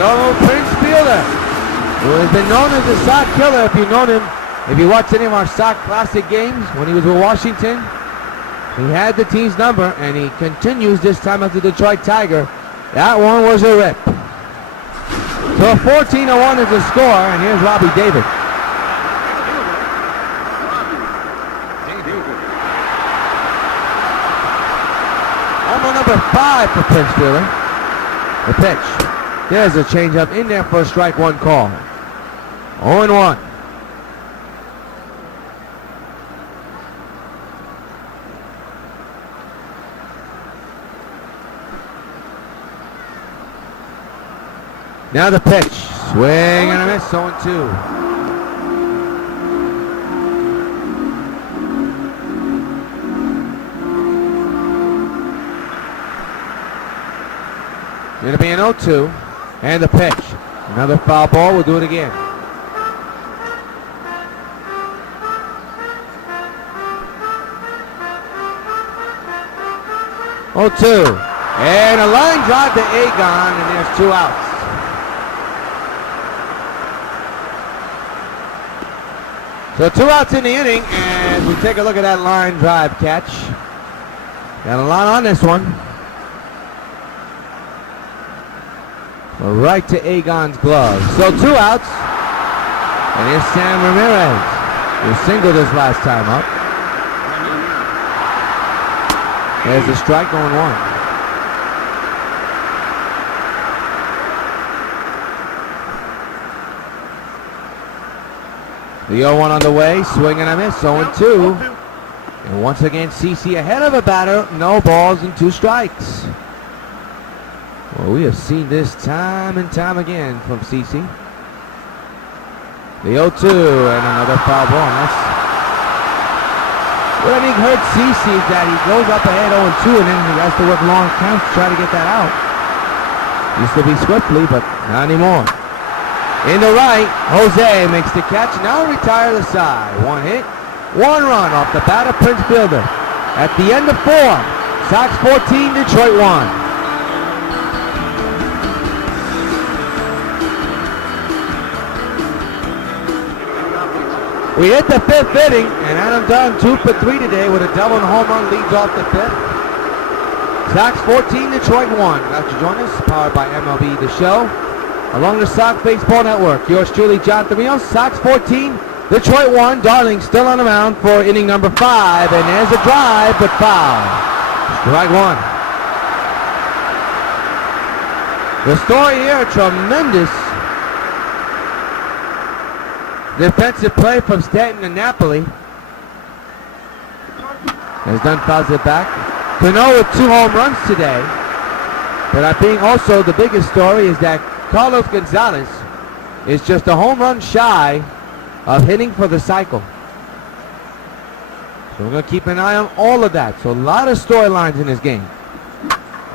So Prince Fielder, who has been known as the Sox Killer, if you've known him, if you watched any of our Sox Classic games when he was with Washington, he had the team's number, and he continues this time as the Detroit Tiger. That one was a rip. So 14-1 is the score, and here's Robbie David. Home run number 5 for Prince Fielder. The pitch. There's a changeup in there for a strike 1 call. 0-1. Now the pitch. Swing and a miss, 0-2. It'll be an 0-2. And the pitch. Another foul ball. We'll do it again. 0-2. And a line drive to Agon, and there's 2 outs. So 2 outs in the inning, and we take a look at that line drive catch. Got a lot on this one. Right to Agon's glove. So 2 outs. And here's Sam Ramirez, who singled his last time up. There's a strike going 1. The 0-1 on the way, swing and a miss, 0-2. And once again, CC ahead of a batter, no balls and 2 strikes. Well, we have seen this time and time again from CC. The 0-2 and another foul ball. What I think hurts CC is that he goes up ahead 0-2 and then he has to work long counts to try to get that out. Used to be swiftly, but not anymore. In the right, Jose makes the catch. Now retire the side. 1 hit, 1 run off the bat of Prince Fielder. At the end of 4, Sox 14, Detroit 1. We hit the 5th inning, and Adam Dunn 2 for 3 today with a double and home run, leads off the 5th. Sox 14, Detroit 1. Glad you join us, powered by MLB The Show. Along the Sox Baseball Network, yours truly, Jonathan Rios. Sox 14, Detroit 1. Darling still on the mound for inning number 5, and there's a drive, but foul. Strike 1. The story here, tremendous defensive play from Stanton and Napoli. As Dunn fouls it back. CANO with 2 home runs today. But I think also the biggest story is that Carlos Gonzalez is just a home run shy of hitting for the cycle. So we're going to keep an eye on all of that. So a lot of storylines in this game.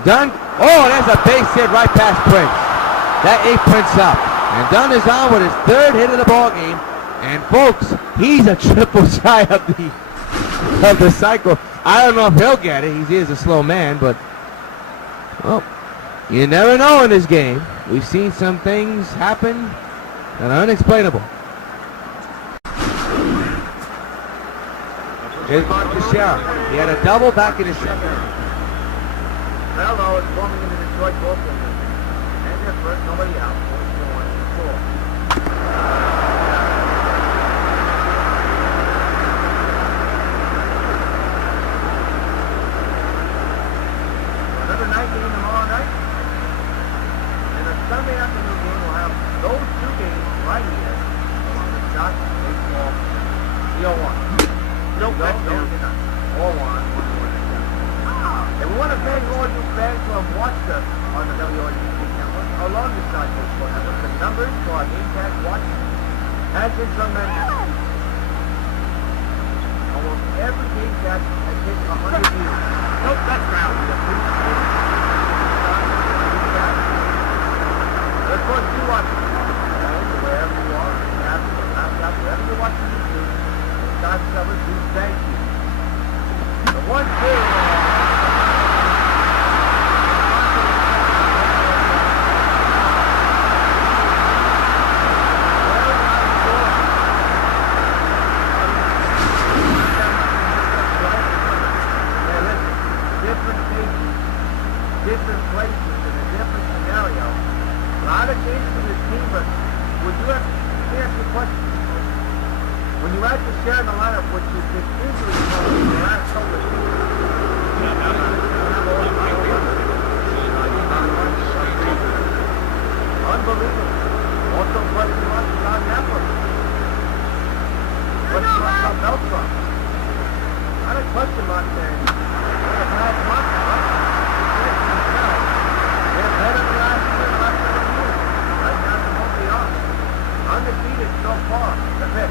Dunn, oh, there's a base hit right past Prince. That ate Prince up. And Dunn is on with his 3rd hit of the ball game. And folks, he's a triple shy of the cycle. I don't know if he'll get it. He is a slow man, but well, you never know in this game. We've seen some things happen that are unexplainable. Here's Mark Teixeira. He had a double back in his 2nd. Mello is forming in the Detroit bullpen. And their first, nobody out. 4. Another night game tomorrow night. And a Sunday afternoon game will have those 2 games right here on the Sox Baseball 301. No, all one. And we want to thank all you fans who have watched us on the W.O.N network along the Sox Baseball network. The numbers for our game pass watching has been tremendous. Almost every game pass has hit 100 views. Nope, that's ground. Of course, you watch wherever you are, laptop, wherever you're watching YouTube, the Sox coverage, we thank you. The 1-2. Different places in a different scenario. A lot of changes in this team, but would you have to ask a question? When you had to share in the lineup, which you could easily know in the last couple of years, unbelievable. Also question marks on Napoli. Question marks on BELTRAN. Not a question mark there. It's not a mark. Undefeated so far. That's it.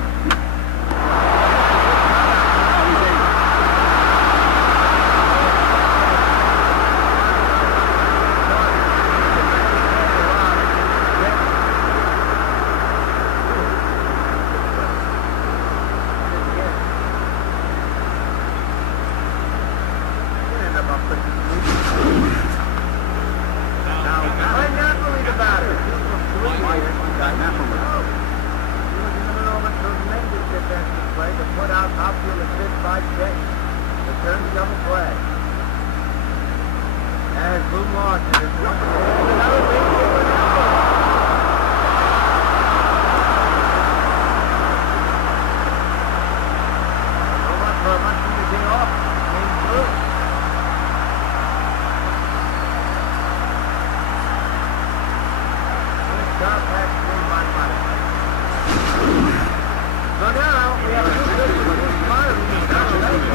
Boom lost it. It's another base hit with an apple. So much for a munching day off. Came through. Good job, that's made by Mike. So now we have a new pitcher, a new spotter. We need number 33.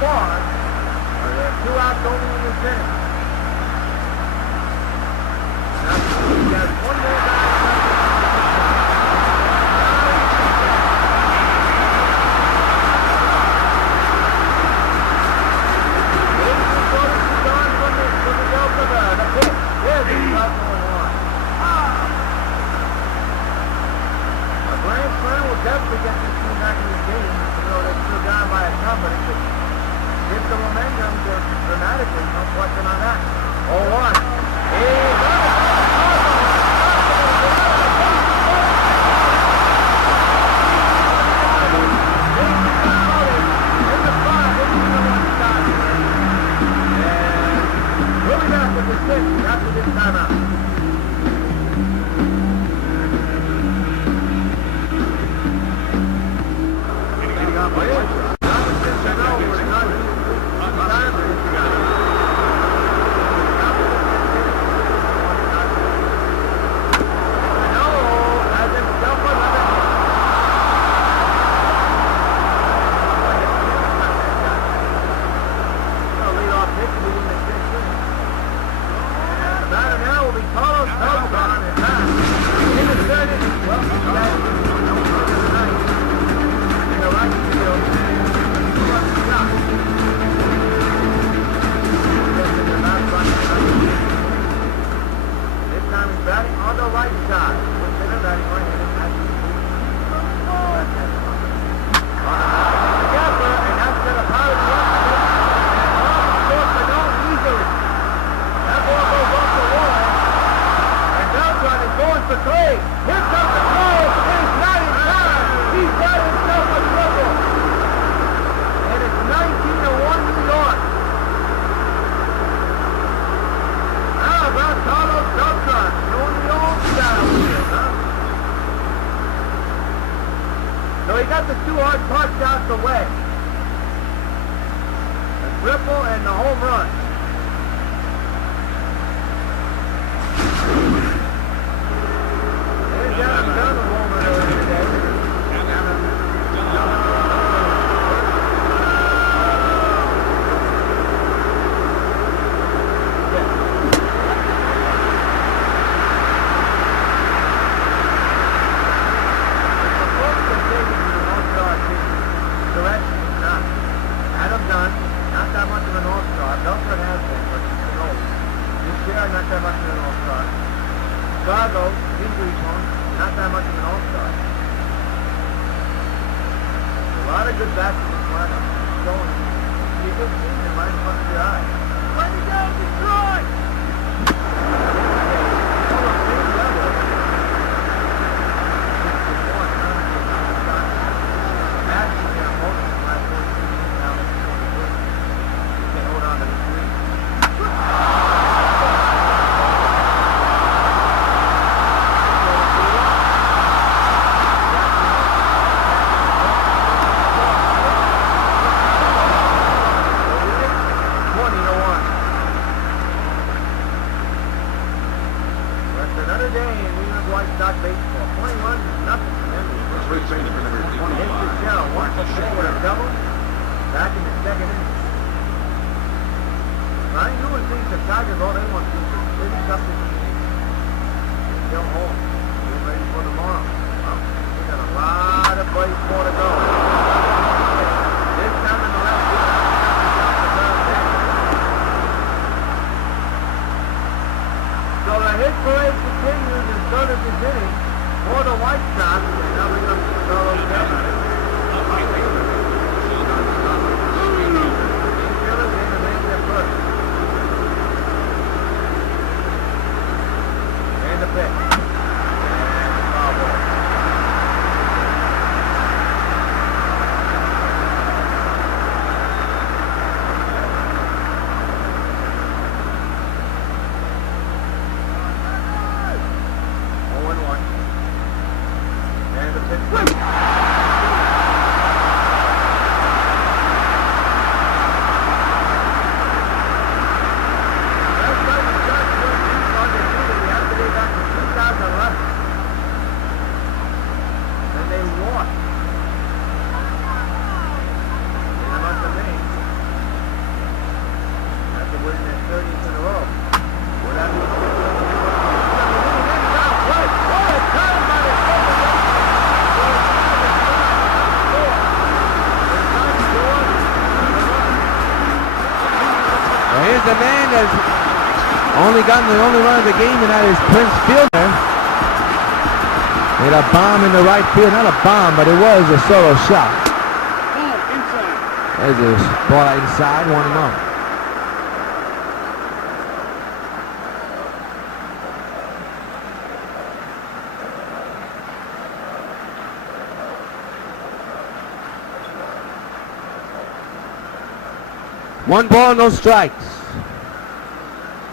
far, there are 2 outs only in this inning. Now, he has 1 more guy. Definitely get this team back in this game. You know, they're still down by a company, but get the momentum dramatically. No question on that. 0-1. And we'll be back with the 6th after this timeout. There's the man that's only gotten the only run of the game, and that is Prince Fielder. Made a bomb in the right field. Not a bomb, but it was a solo shot. There's a ball inside, 1-0. One ball, no strikes.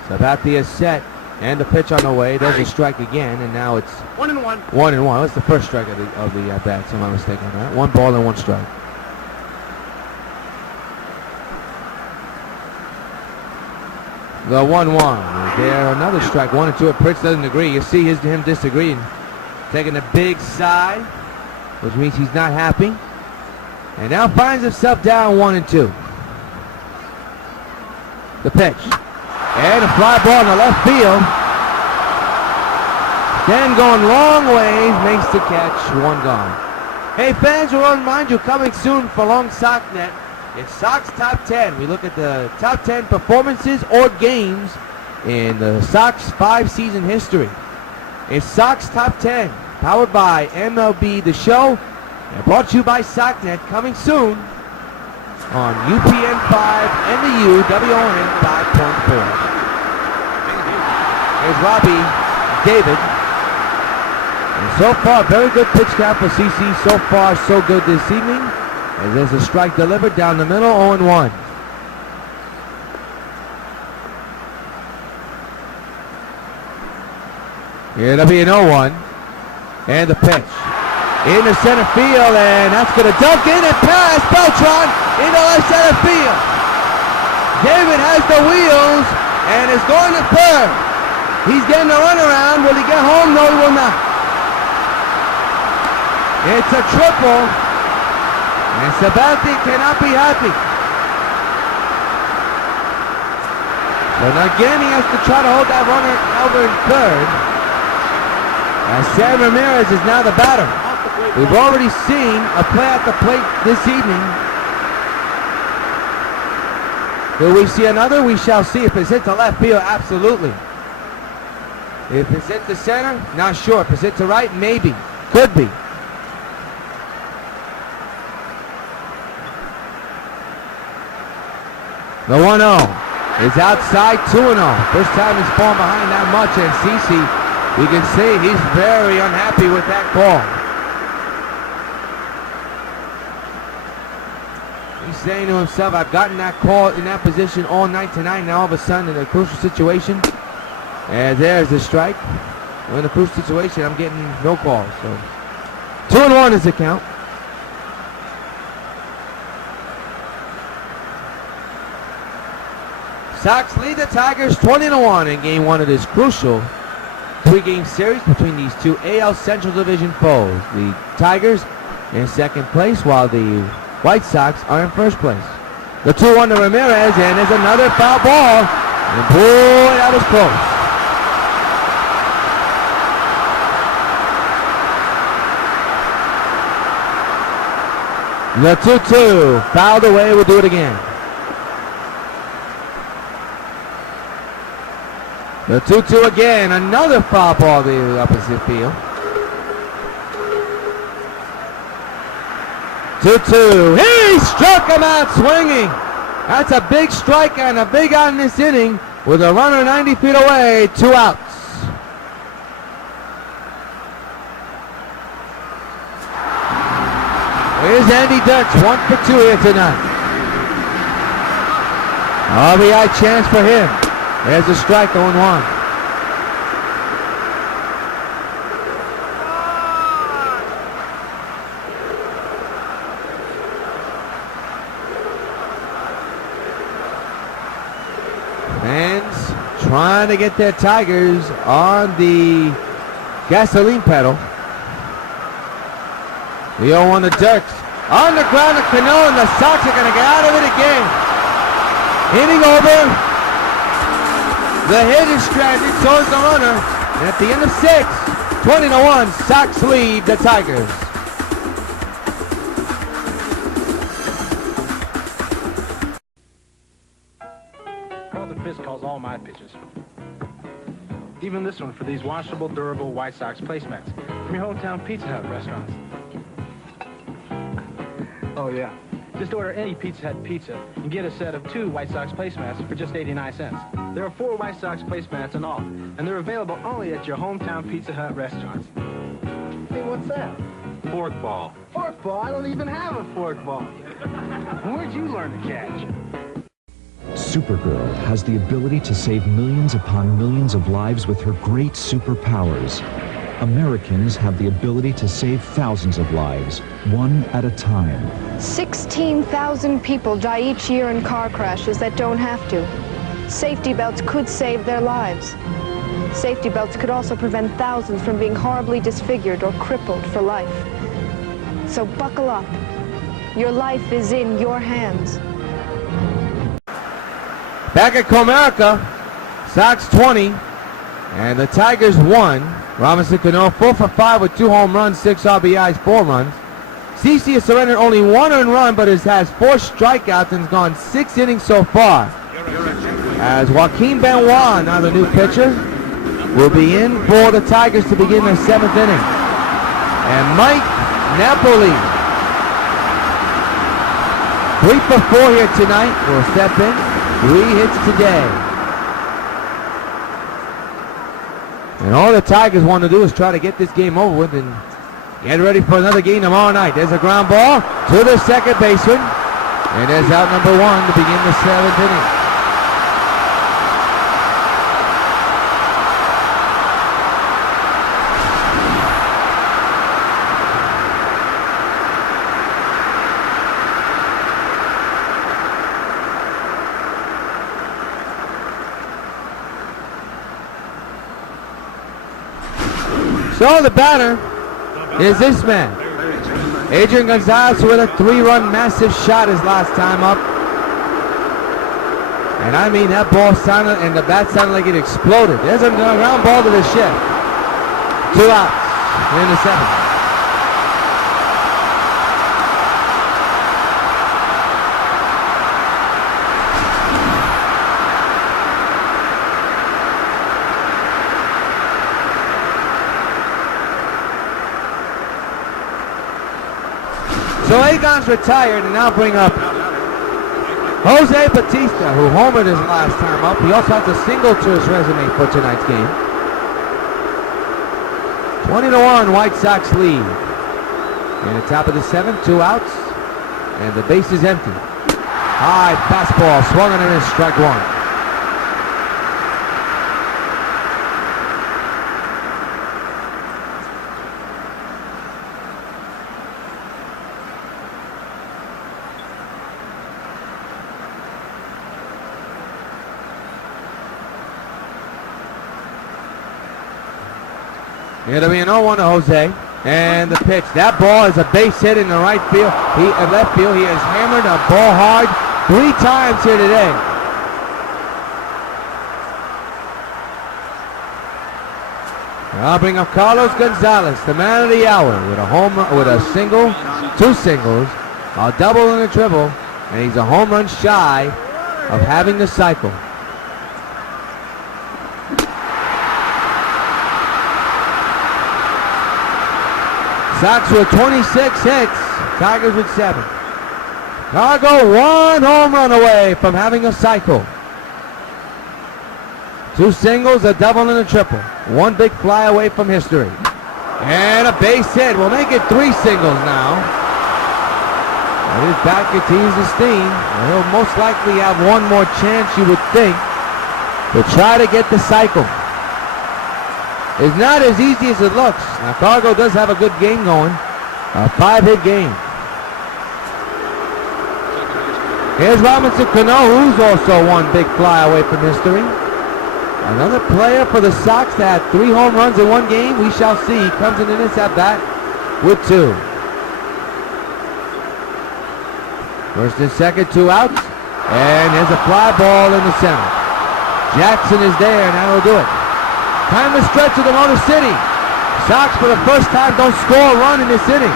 Sabathia is set, and the pitch on the way. There's a strike again, and now it's 1-1. 1-1. That's the first strike of the at bat. I'm not mistaken on that. One ball and one strike. The 1-1. There, another strike. 1-2. Pritz doesn't agree. You see him disagreeing, taking a big sigh, which means he's not happy, and now finds himself down 1-2. The pitch. And a fly ball in the left field. Then going long ways, makes the catch, one gone. Hey fans, we want to remind you, coming soon for Long SockNet, it's Sox Top 10. We look at the top 10 performances or games in the Sox 5-season history. It's Sox Top 10, powered by MLB The Show, and brought to you by SockNet, coming soon on UPN 5 and the WON 5.4. Here's Robbie David. And so far, very good pitch count for CC. So far, so good this evening. As there's a strike delivered down the middle, 0-1. It'll be an 0-1. And the pitch. In the center field, and that's going to dunk in and pass Beltran into left center field. David has the wheels and is going to third. He's getting a runaround. Will he get home? No, he will not. It's a triple, and Sabathia cannot be happy. But again, he has to try to hold that runner over in third. As Sam Ramirez is now the batter. We've already seen a play at the plate this evening. Will we see another? We shall see. If it's hit to left field, absolutely. If it's hit to center, not sure. If it's hit to right, maybe. Could be. The 1-0 is outside, 2-0. First time he's fallen behind that much, and CC, we can see he's very unhappy with that call. He's saying to himself, I've gotten that call in that position all night tonight. Now all of a sudden in a crucial situation, and there's the strike. In a crucial situation, I'm getting no calls. So 2-1 is the count. Sox lead the Tigers 20-1 in game one of this crucial three-game series between these two AL Central Division foes. The Tigers in second place, while the White Sox are in first place. The 2-1 to Ramirez, and there's another foul ball. And boy, that was close. The 2-2 fouled away. We'll do it again. The 2-2 again, another foul ball to the opposite field. 2-2, he struck him out swinging. That's a big strike and a big out in this inning with a runner 90 feet away, 2 outs. Here's Andy Dirks, 1 for 2 here tonight. RBI chance for him. There's a strike, 0-1. Fans trying to get their Tigers on the gasoline pedal. The 0-1 to Dirks. On the ground to CANO, and the Sox are going to get out of it again. Inning over. The hit is stranded, so is the runner. And at the end of 6, 20-1, Sox lead the Tigers. all my pitches. Even this one for these washable, durable White Sox placemats from your hometown Pizza Hut restaurants. Oh, yeah. Just order any Pizza Hut pizza and get a set of 2 White Sox placemats for just 89 cents. There are 4 White Sox placemats in all, and they're available only at your hometown Pizza Hut restaurants. Hey, what's that? Fork ball. Fork ball? I don't even have a fork ball. Where'd you learn to catch? Supergirl has the ability to save millions upon millions of lives with her great superpowers. Americans have the ability to save thousands of lives, one at a time. 16,000 people die each year in car crashes that don't have to. Safety belts could save their lives. Safety belts could also prevent thousands from being horribly disfigured or crippled for life. So buckle up. Your life is in your hands. Back at Comerica, Sox 20, and the Tigers won. Robinson Cano 4 for 5 with 2 home runs, 6 RBIs, 4 runs. CC has surrendered only 1 earned run, but has 4 strikeouts and has gone 6 innings so far. As Joaquin Benoit, now the new pitcher, will be in for the Tigers to begin their 7th inning. And Mike Napoli, 3 for 4 here tonight, will step in. 3 hits today. And all the Tigers want to do is try to get this game over with and get ready for another game tomorrow night. There's a ground ball to the second baseman. And there's out number 1 to begin the 7th inning. So the batter is this man, Adrian Gonzalez, with a 3-run massive shot his last time up. And I mean, that ball sounded, and the bat sounded like it exploded. There's a ground ball to the shift. 2 outs in the 7th. So Agon's retired, and now bring up Jose Bautista, who homered his last time up. He also has a single to his resume for tonight's game. 20-1 White Sox lead. In the top of the 7th, 2 outs, and the base is empty. High fastball, swung on and in, strike 1. It'll be an 0-1 to Jose. And the pitch. That ball is a base hit in the right field. Left field. He has hammered a ball hard 3 times here today. I'll bring up Carlos Gonzalez, the man of the hour, with a home run, with a single, 2 singles, a double and a triple, and he's a home run shy of having the cycle. Sox with 26 hits, Tigers with 7. Chicago 1 home run away from having a cycle. 2 singles, a double and a triple. 1 big fly away from history. And a base hit. We'll make it 3 singles now. That is back to tease the steam. And he'll most likely have 1 more chance, you would think, to try to get the cycle. It's not as easy as it looks. Now, Chicago does have a good game going. A 5-hit game. Here's Robinson Cano, who's also 1 big fly away from history. Another player for the Sox that had 3 home runs in 1 game. We shall see. He comes in this at-bat with 2. First and second, 2 outs. And there's a fly ball in the center. Jackson is there, and that'll do it. Time to stretch of the Motor City. Sox for the first time don't score a run in this inning.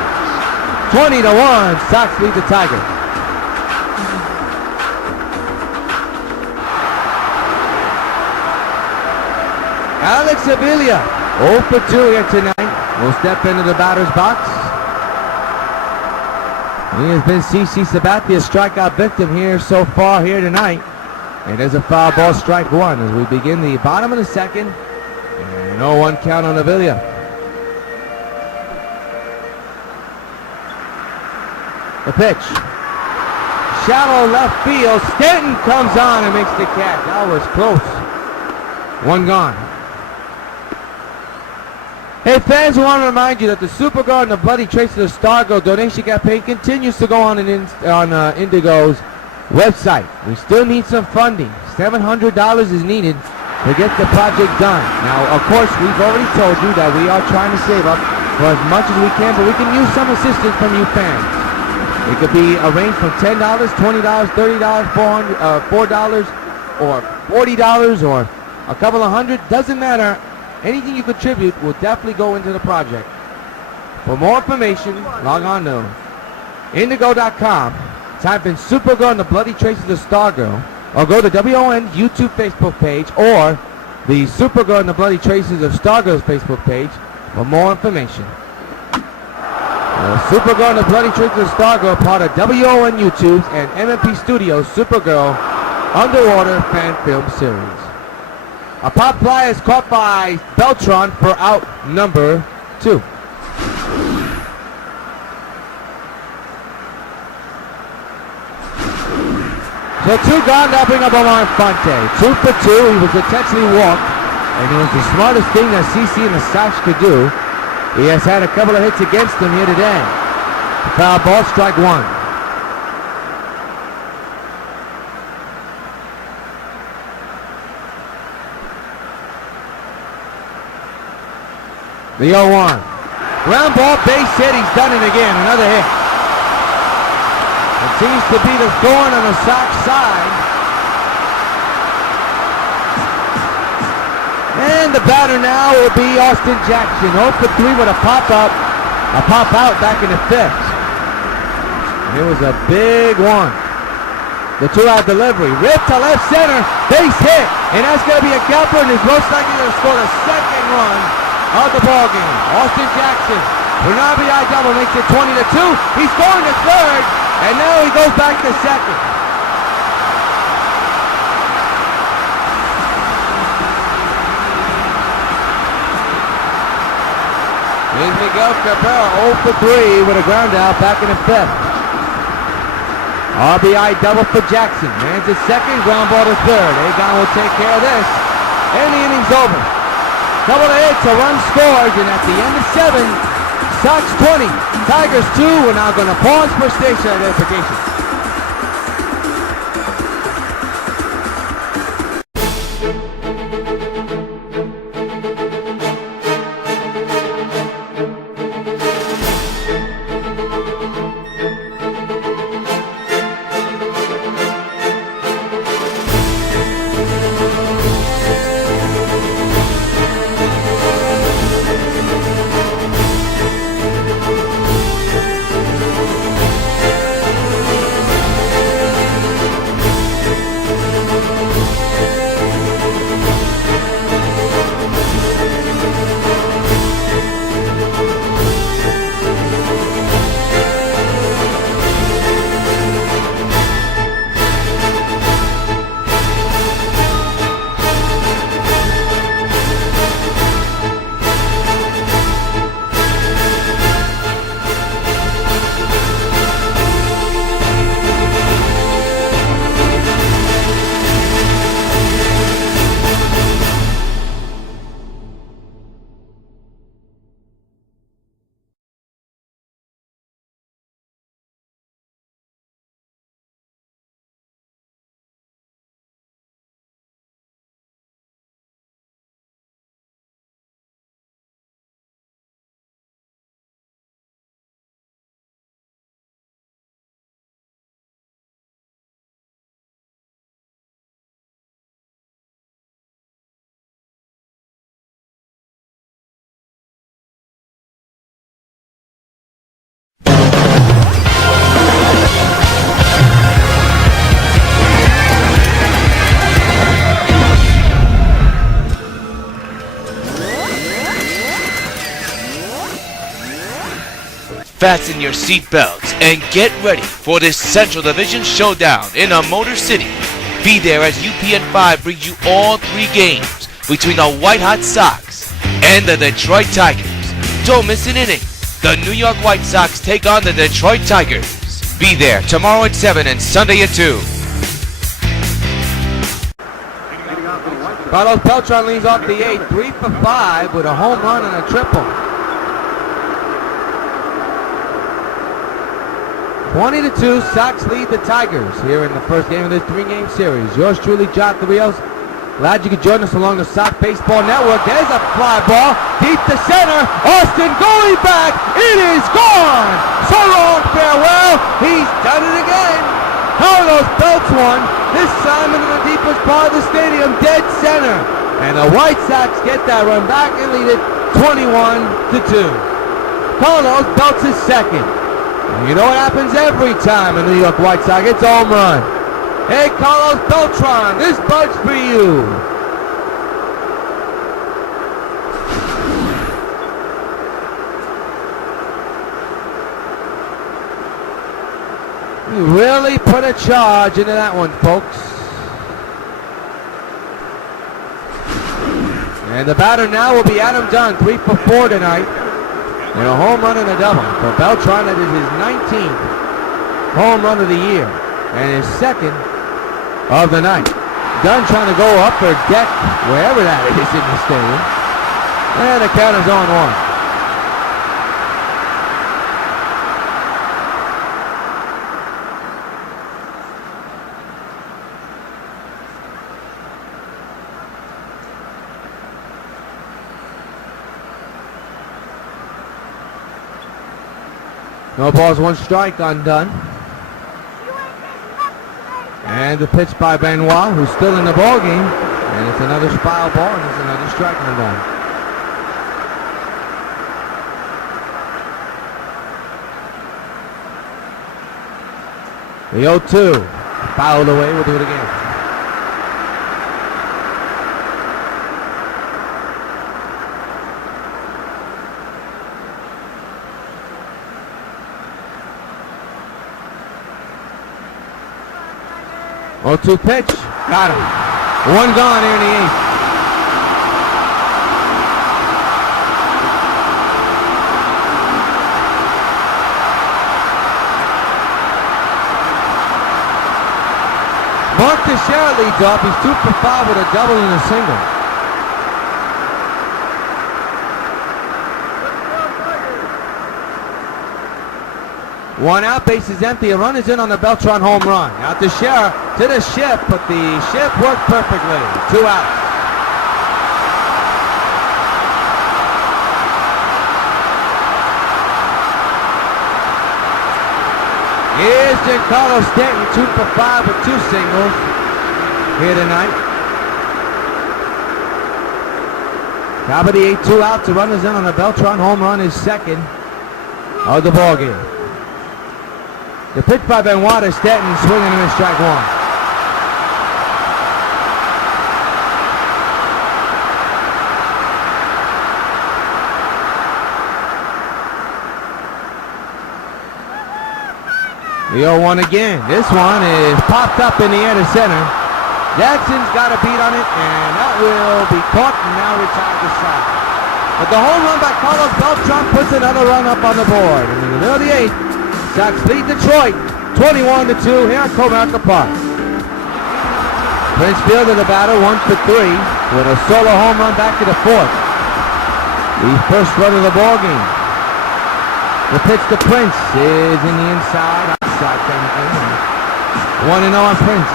20-1, Sox lead the Tigers. Alex Avila, 0 for 2 here tonight. Will step into the batter's box. He has been CC Sabathia's strikeout victim here so far here tonight. And there's a foul ball, strike one, as we begin the bottom of the second. And 0-1 count on Avila. The pitch. Shallow left field. Stanton comes on and makes the catch. That was close. One gone. Hey fans, I want to remind you that the Supergirl and the Bloody Trace of the Stargirl donation campaign continues to go on Indigo's website. We still need some funding. $700 is needed to get the project done. Now, of course, we've already told you that we are trying to save up for as much as we can, but we can use some assistance from you fans. It could be a range from $10, $20, $30, $4, or $40, or a couple of hundred. Doesn't matter. Anything you contribute will definitely go into the project. For more information, log on to Indigo.com, type in Supergirl and the Bloody Traces of Stargirl, or go to WON YouTube Facebook page, or the Supergirl and the Bloody Traces of Stargirl's Facebook page for more information. Supergirl and the Bloody Traces of Stargirl, part of WON YouTube's and MMP Studios Supergirl Underwater Fan Film Series. A pop fly is caught by Beltran for out number 2. So 2 gone, now bring up Omar Infante. 2 for 2, he was intentionally walked, and it was the smartest thing that CC and the Sox could do. He has had a couple of hits against him here today. Foul ball, strike one. The 0-1. Ground ball, base hit. He's done it again. Another hit. It seems to be the thorn on the Sox side. And the batter now will be Austin Jackson. 0 for 3 with a pop out back in the 5th. And it was a big one. The 2-out delivery. Ripped to left center. Base hit. And that's going to be a gapper, and is most likely going to score the second run of the ball game. Austin Jackson, for an RBI double, makes it 20-2. He's going to third, and now he goes back to second. Here's Miguel Cabrera, 0 for 3 with a ground out back in the 5th. RBI double for Jackson. Man's at second, ground ball to third. Agon will take care of this, and the inning's over. Couple of hits, a run scores, and at the end of 7, Sox 20, Tigers 2. We're now going to pause for station identification. Fasten your seatbelts and get ready for this Central Division showdown in a Motor City. Be there as UPN 5 brings you all 3 games between the White Hot Sox and the Detroit Tigers. Don't miss an inning. The New York White Sox take on the Detroit Tigers. Be there tomorrow at 7 and Sunday at 2. Carlos Beltran leads off the 8th, 3 for 5 with a home run and a triple. 20-2, Sox lead the Tigers here in the first game of this 3-game series. Yours truly, Jonathan Rios. Glad you could join us along the Sox Baseball Network. There's a fly ball deep to center. Austin going back. It is gone. So long, farewell. He's done it again. Carlos belts one. This time into the deepest part of the stadium, dead center. And the White Sox get that run back and lead it 21-2. Carlos belts his second. And you know what happens every time in New York White Sox? It's a home run. Hey, Carlos Beltran, this bug's for you. You really put a charge into that one, folks. And the batter now will be Adam Dunn, 3 for 4 tonight. And a home run and a double. For Beltran, that is his 19th home run of the year. And his second of the night. Dunn trying to go up or deck, wherever that is in the stadium. And the count is 0-1. No balls, 1 strike on Dunn. And the pitch by Benoit, who's still in the ball game. And it's another foul ball, and it's another strike on Dunn. The 0-2. Fouled away, we'll do it again. Oh, 2 pitch. Got him. 1 gone here in the 8th. Mark Teixeira leads off. He's 2 for 5 with a double and a single. One out, base is empty. A run is in on the Beltran home run. Now Teixeira to the shift, but the shift worked perfectly. 2 outs. Here's Giancarlo Stanton, 2 for 5 with 2 singles here tonight. Top of the 8, 2 outs. The run is in on the Beltran home run, his second of the ball game. The pitch by Benoit is Stanton, swinging and a miss, strike 1. The 0-1 again. This one is popped up in the air to center. Jackson's got a beat on it, and that will be caught and now retired to side. But the home run by Carlos Beltran puts another run up on the board. And in the middle of the 8th, Sox lead Detroit 21-2 here at Comerica Park. Prince Fielder, the batter, 1 for 3 with a solo home run back to the 4th. The first run of the ball game. The pitch to Prince is in the inside, outside kind of thing. 1-0 on Prince.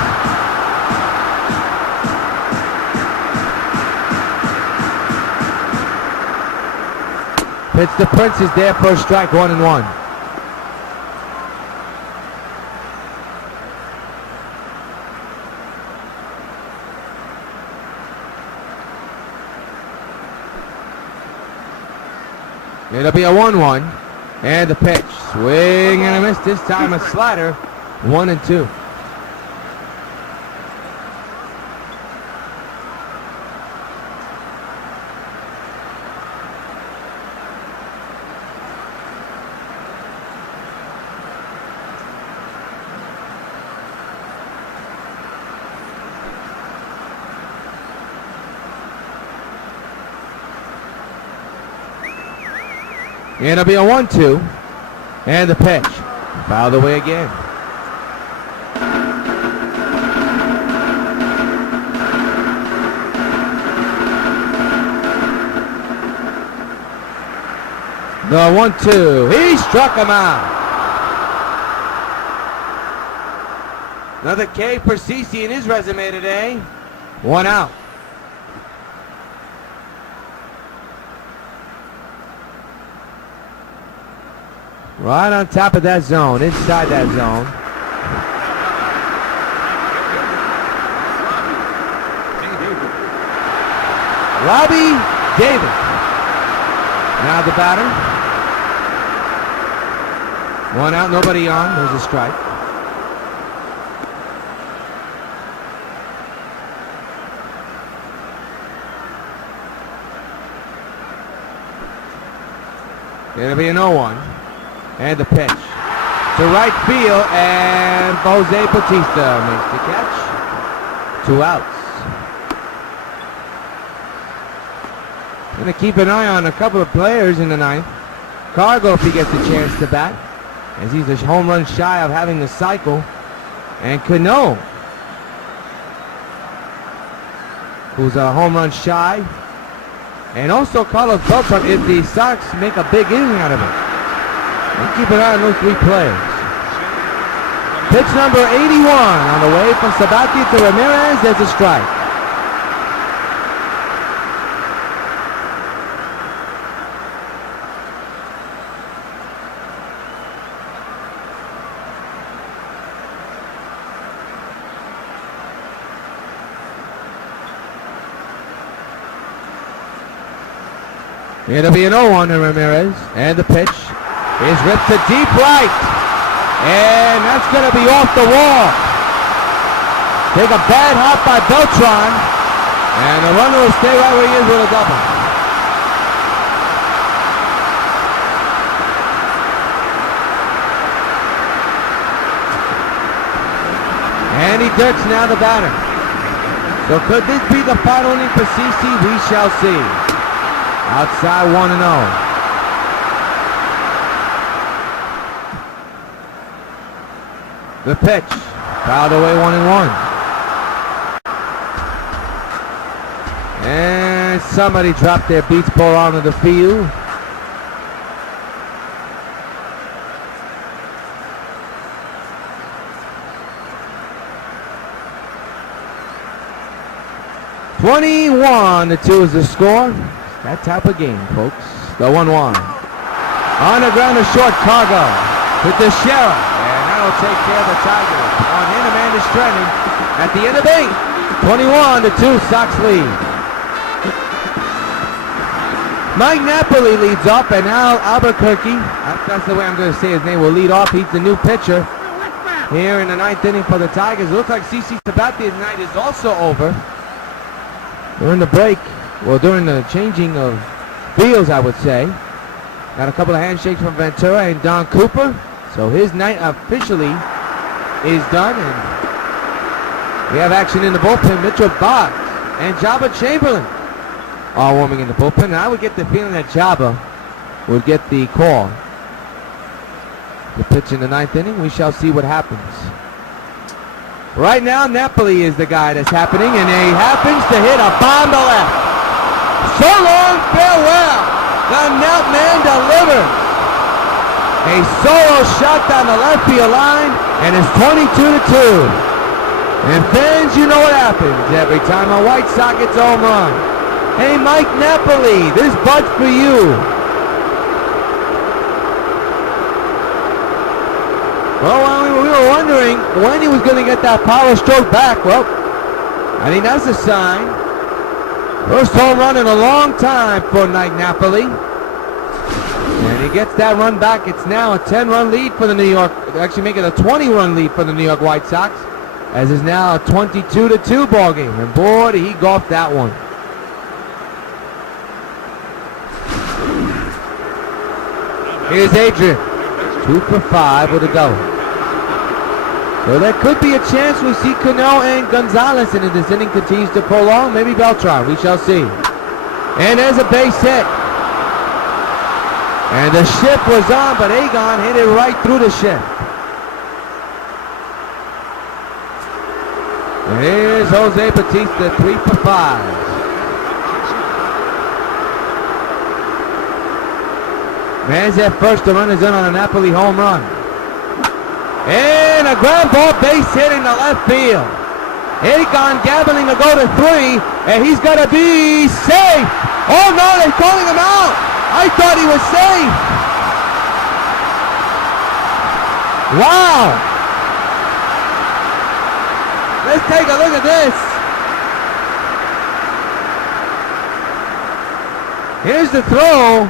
Pitch to Prince is there, first strike, 1-1. It'll be a 1-1. And the pitch. Swing and a miss. This time a slider. 1-2. And it'll be a 1-2. And the pitch. Fouled away again. The 1-2. He struck him out. Another K for CC in his resume today. 1 out. Right on top of that zone, inside that zone. Robbie Davis. Now the batter. 1 out, nobody on. There's a strike. It'll be an 0-1. And the pitch to right field, and Jose Bautista makes the catch. 2 outs. Gonna keep an eye on a couple of players in the ninth. Cargo, if he gets a chance to bat, as he's a home run shy of having the cycle. And CANO, who's a home run shy. And also Carlos Beltran if the Sox make a big inning out of it. And keep an eye on those 3 players. Pitch number 81 on the way from Sabathia to Ramirez. There's a strike. It'll be an 0-1 to Ramirez. And the pitch is ripped to deep right. And that's going to be off the wall. Take a bad hop by Beltran. And the runner will stay right where he is with a double. And he dirks now the batter. So could this be the final inning for CC? We shall see. Outside 1-0. The pitch, fouled away 1-1. And somebody dropped their beach ball onto the field. (21-2) is the score. That type of game, folks. The 1-1. On the ground, a short Cargo with the sheriff. And that'll take care of the Tigers. On in, Amanda Strenning at the end of 8. 21-2, Sox lead. Mike Napoli leads off, and now Albuquerque, that's the way I'm going to say his name, will lead off. He's the new pitcher here in the 9th inning for the Tigers. It looks like CC Sabathia tonight is also over. During the break, well, during the changing of fields, I would say. Got a couple of handshakes from Ventura and Don Cooper. So his night officially is done. And we have action in the bullpen. Mitchell Boggs and Jabba Chamberlain are warming in the bullpen. And I would get the feeling that Jabba would get the call. The pitch in the 9th inning. We shall see what happens. Right now, Napoli is the guy that's happening. And he happens to hit a bomb to left. So long, farewell. The Nap man delivers. A solo shot down the left field line, and it's 22-2. And fans, you know what happens every time a White Sox gets a home run. Hey, Mike Napoli, this bud's for you. Well, we were wondering when he was going to get that power stroke back. Well, I think that's a sign. First home run in a long time for Mike Napoli. And he gets that run back. It's now a 10-run lead for the New York, actually make it a 20-run lead for the New York White Sox, as is now a 22-2 ball game. And boy, did he golf that one. Here's Adrian, 2 for 5 with a double. So there could be a chance we see CANO and Gonzalez, and if this inning continues to prolong, maybe Beltran. We shall see. And there's a base hit. And the shift was on, but Egon hit it right through the shift. And here's Jose Bautista, 3 for 5. Man's at first, the run is in on a Napoli home run. And a ground ball base hit in the left field. Egon gabbling to go to 3, and he's got to be safe. Oh no, they're calling him out. I thought he was safe. Wow. Let's take a look at this. Here's the throw.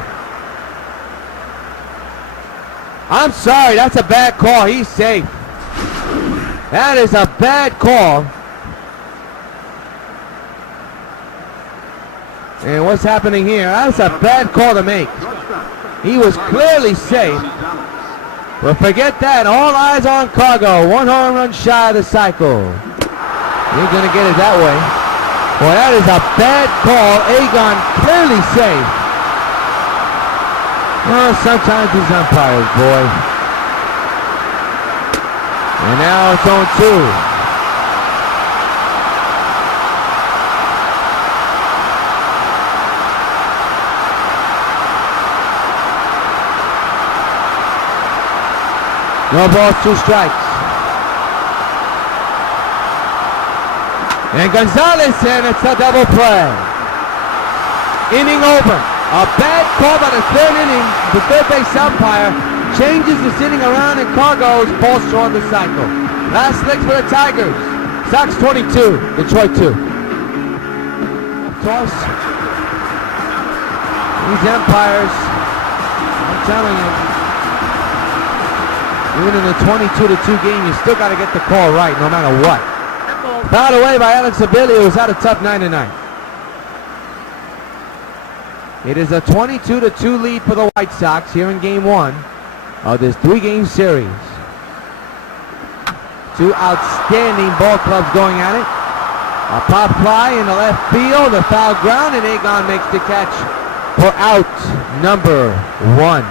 I'm sorry, that's a bad call. He's safe. That is a bad call. And what's happening here? That's a bad call to make. He was clearly safe. But forget that. All eyes on Cargo. 1 home run shy of the cycle. You're going to get it that way. Well, that is a bad call. Egon clearly safe. Well, sometimes these umpires, boy. And now it's on 2. No balls, 2 strikes. And Gonzalez, and it's a double play. Inning over. A bad call by the 3rd inning. The 3rd base umpire changes the sitting around, and Cargo's falls short of the cycle. Last licks for the Tigers. Sox 22, Detroit 2. Toss. These umpires, I'm telling you, even in a 22-2 game, you still got to get the call right, no matter what. Fouled away by Alex Avila, who's had a tough 9 tonight. It is a 22-2 lead for the White Sox here in Game 1 of this 3-game series. 2 outstanding ball clubs going at it. A pop fly in the left field, a foul ground, and Egon makes the catch for out number 1.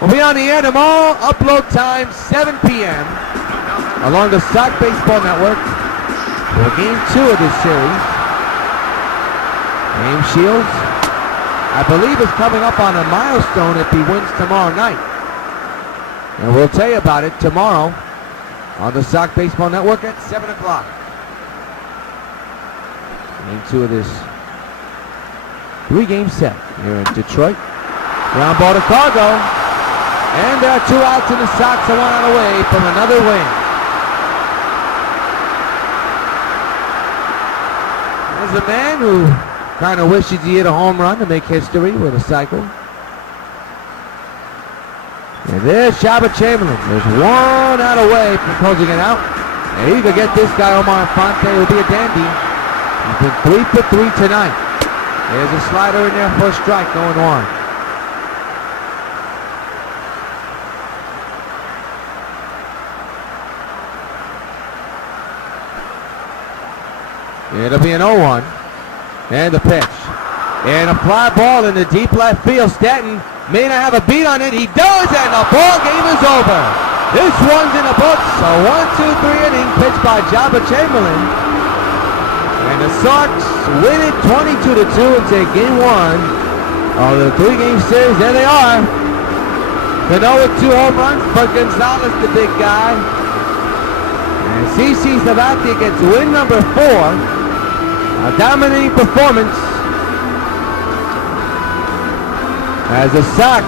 We'll be on the air tomorrow, upload time 7 p.m. along the Sox Baseball Network for Game 2 of this series. James Shields, I believe, is coming up on a milestone if he wins tomorrow night. And we'll tell you about it tomorrow on the Sox Baseball Network at 7 o'clock. Game 2 of this 3-game set here in Detroit. Ground ball to Cargo. And there are 2 outs, and the Sox are 1 out away from another win. There's a man who kind of wishes he hit a home run to make history with a cycle. And there's Shabba Chamberlain. There's 1 out away from closing it out. And he could get this guy, Omar Infante, who will be a dandy. He's been 3 for 3 tonight. There's a slider in there for a strike, 0-1. It'll be an 0-1. And the pitch. And a fly ball in the deep left field. Stanton may not have a beat on it. He does, and the ball game is over. This one's in the books. A 1-2-3 inning pitched by Shabba Chamberlain. And the Sox win it 22-2 and take Game 1 of the 3-game series. There they are. Cano with 2 home runs, but Gonzalez, the big guy. And CC Sabathia gets win number 4. A dominating performance as the Sox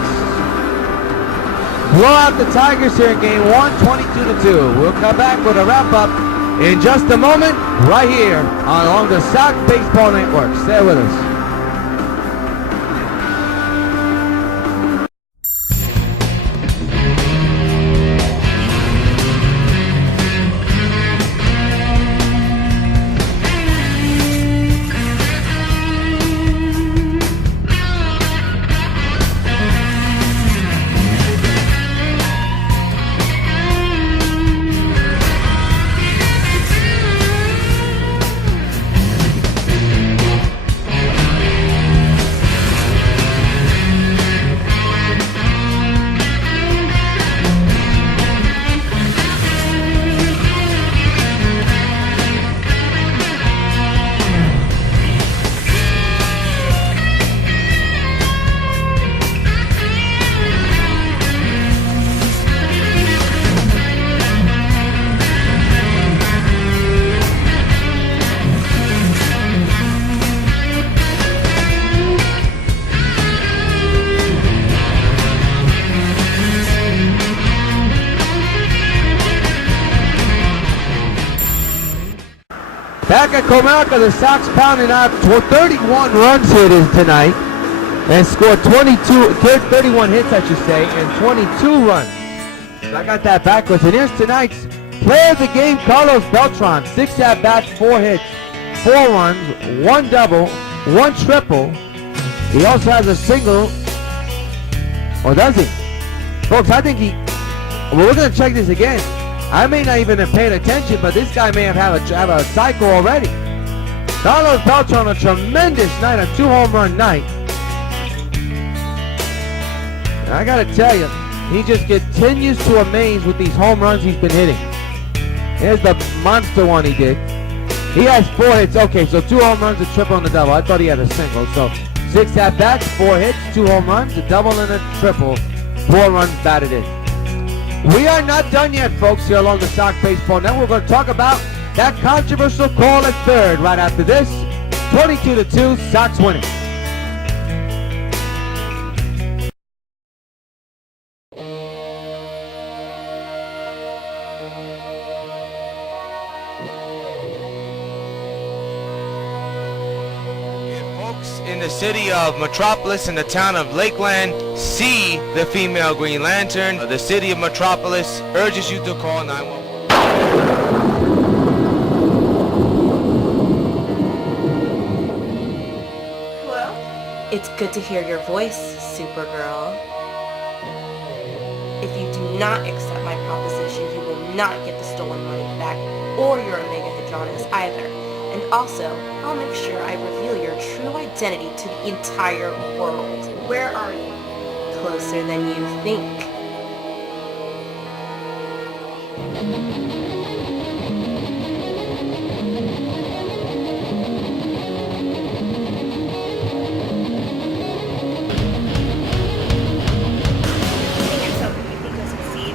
blow out the Tigers here in Game 1, 22-2. We'll come back with a wrap-up in just a moment, right here along the Sox Baseball Network. Stay with us. Back at Comerica, the Sox pounding out 31 runs here tonight and scored 31 hits, I should say, and 22 runs. So I got that backwards. And here's tonight's player of the game, Carlos Beltran. 6 at-bats, 4 hits, 4 runs, 1 double, 1 triple. He also has a single. Or does he? Folks, I think well, we're going to check this again. I may not even have paid attention, but this guy may have a cycle already. Carlos Beltran, a tremendous night, a 2-home-run night. And I got to tell you, he just continues to amaze with these home runs he's been hitting. Here's the monster one he did. He has 4 hits. Okay, so 2 home runs, a triple, and a double. I thought he had a single. So 6 at-bats, 4 hits, 2 home runs, a double, and a triple. 4 runs batted in. We are not done yet, folks, here along the Sox Baseball Network. We're going to talk about that controversial call at third right after this. 22-2, Sox winning. In the city of Metropolis, in the town of Lakeland, see the female Green Lantern. The city of Metropolis urges you to call 911. Hello? It's good to hear your voice, Supergirl. If you do not accept my proposition, you will not get the stolen money back or your Omega Hadronis either. And also, I'll make sure I reveal your true identity to the entire world. Where are you? Closer than you think. Think yourself if you think you'll succeed.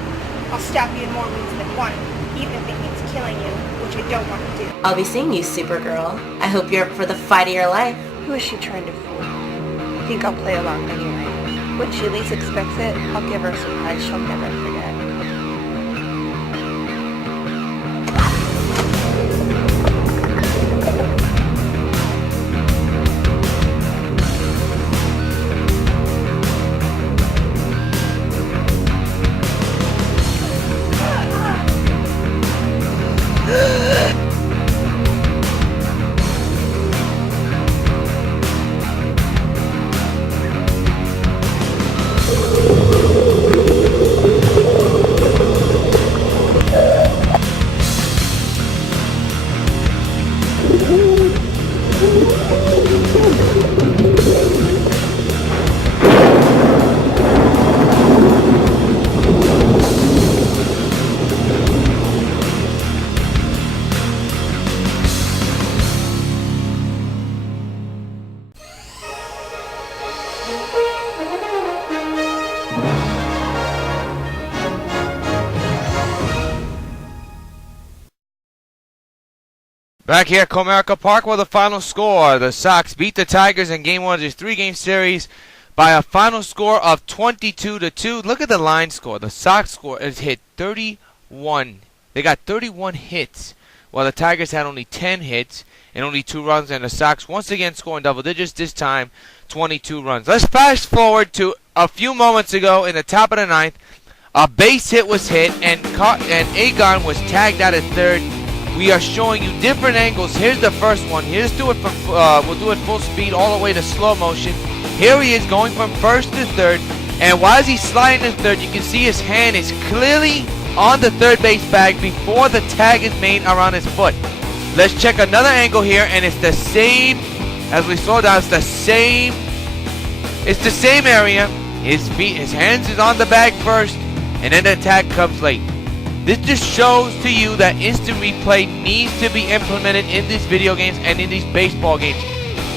I'll stab you in more ways than one, even if it means killing you, which I don't want to do. I'll be seeing you, Supergirl. I hope you're up for the fight of your life. Who is she trying to fool? I think I'll play along anyway. When she least expects it, I'll give her a surprise she'll never forget. Back here at Comerica Park, where the final score, the Sox beat the Tigers in Game 1 of this 3-game series by a final score of 22-2. Look at the line score. The Sox score has hit 31. They got 31 hits, while the Tigers had only 10 hits and only 2 runs, and the Sox once again scoring double digits, this time 22 runs. Let's fast forward to a few moments ago in the top of the 9th. A base hit was hit, and Agon was tagged out at third. We are showing you different angles. Here's the first one. Here's we'll do it full speed all the way to slow motion. Here he is going from first to third, and while he's sliding to third, you can see his hand is clearly on the third base bag before the tag is made around his foot. Let's check another angle here, and it's the same as we saw down. It's the same area. His hands is on the bag first, and then the tag comes late. This just shows to you that instant replay needs to be implemented in these video games and in these baseball games.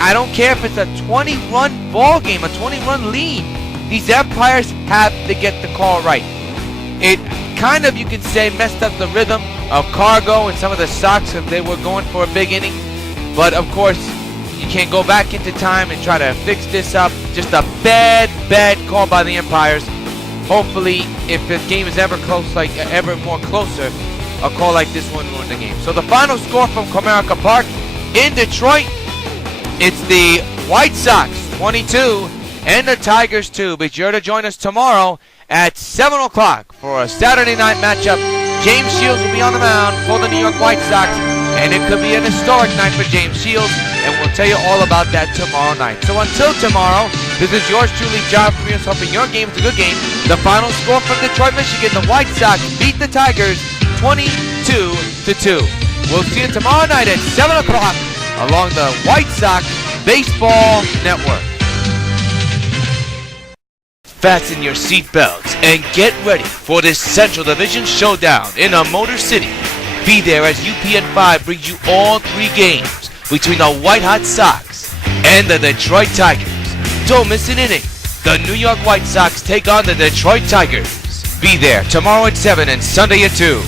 I don't care if it's a 20-run ball game, a 20-run lead. These umpires have to get the call right. It kind of, you can say, messed up the rhythm of Cargo and some of the Sox if they were going for a big inning. But, of course, you can't go back into time and try to fix this up. Just a bad call by the umpires. Hopefully, if the game is ever close, ever more closer, a call like this one ruined the game. So the final score from Comerica Park in Detroit, it's the White Sox 22 and the Tigers 2. Be sure to join us tomorrow at 7 o'clock for a Saturday night matchup. James Shields will be on the mound for the New York White Sox, and it could be an historic night for James Shields, and we'll tell you all about that tomorrow night. So until tomorrow, this is yours truly, John Rios, hoping your game is a good game. The final score from Detroit, Michigan, the White Sox beat the Tigers 22-2. We'll see you tomorrow night at 7 o'clock along the White Sox Baseball Network. Fasten your seatbelts and get ready for this Central Division showdown in a Motor City. Be there as UPN 5 brings you all 3 games between the White Hot Sox and the Detroit Tigers. Don't miss an inning. The New York White Sox take on the Detroit Tigers. Be there tomorrow at 7 and Sunday at 2.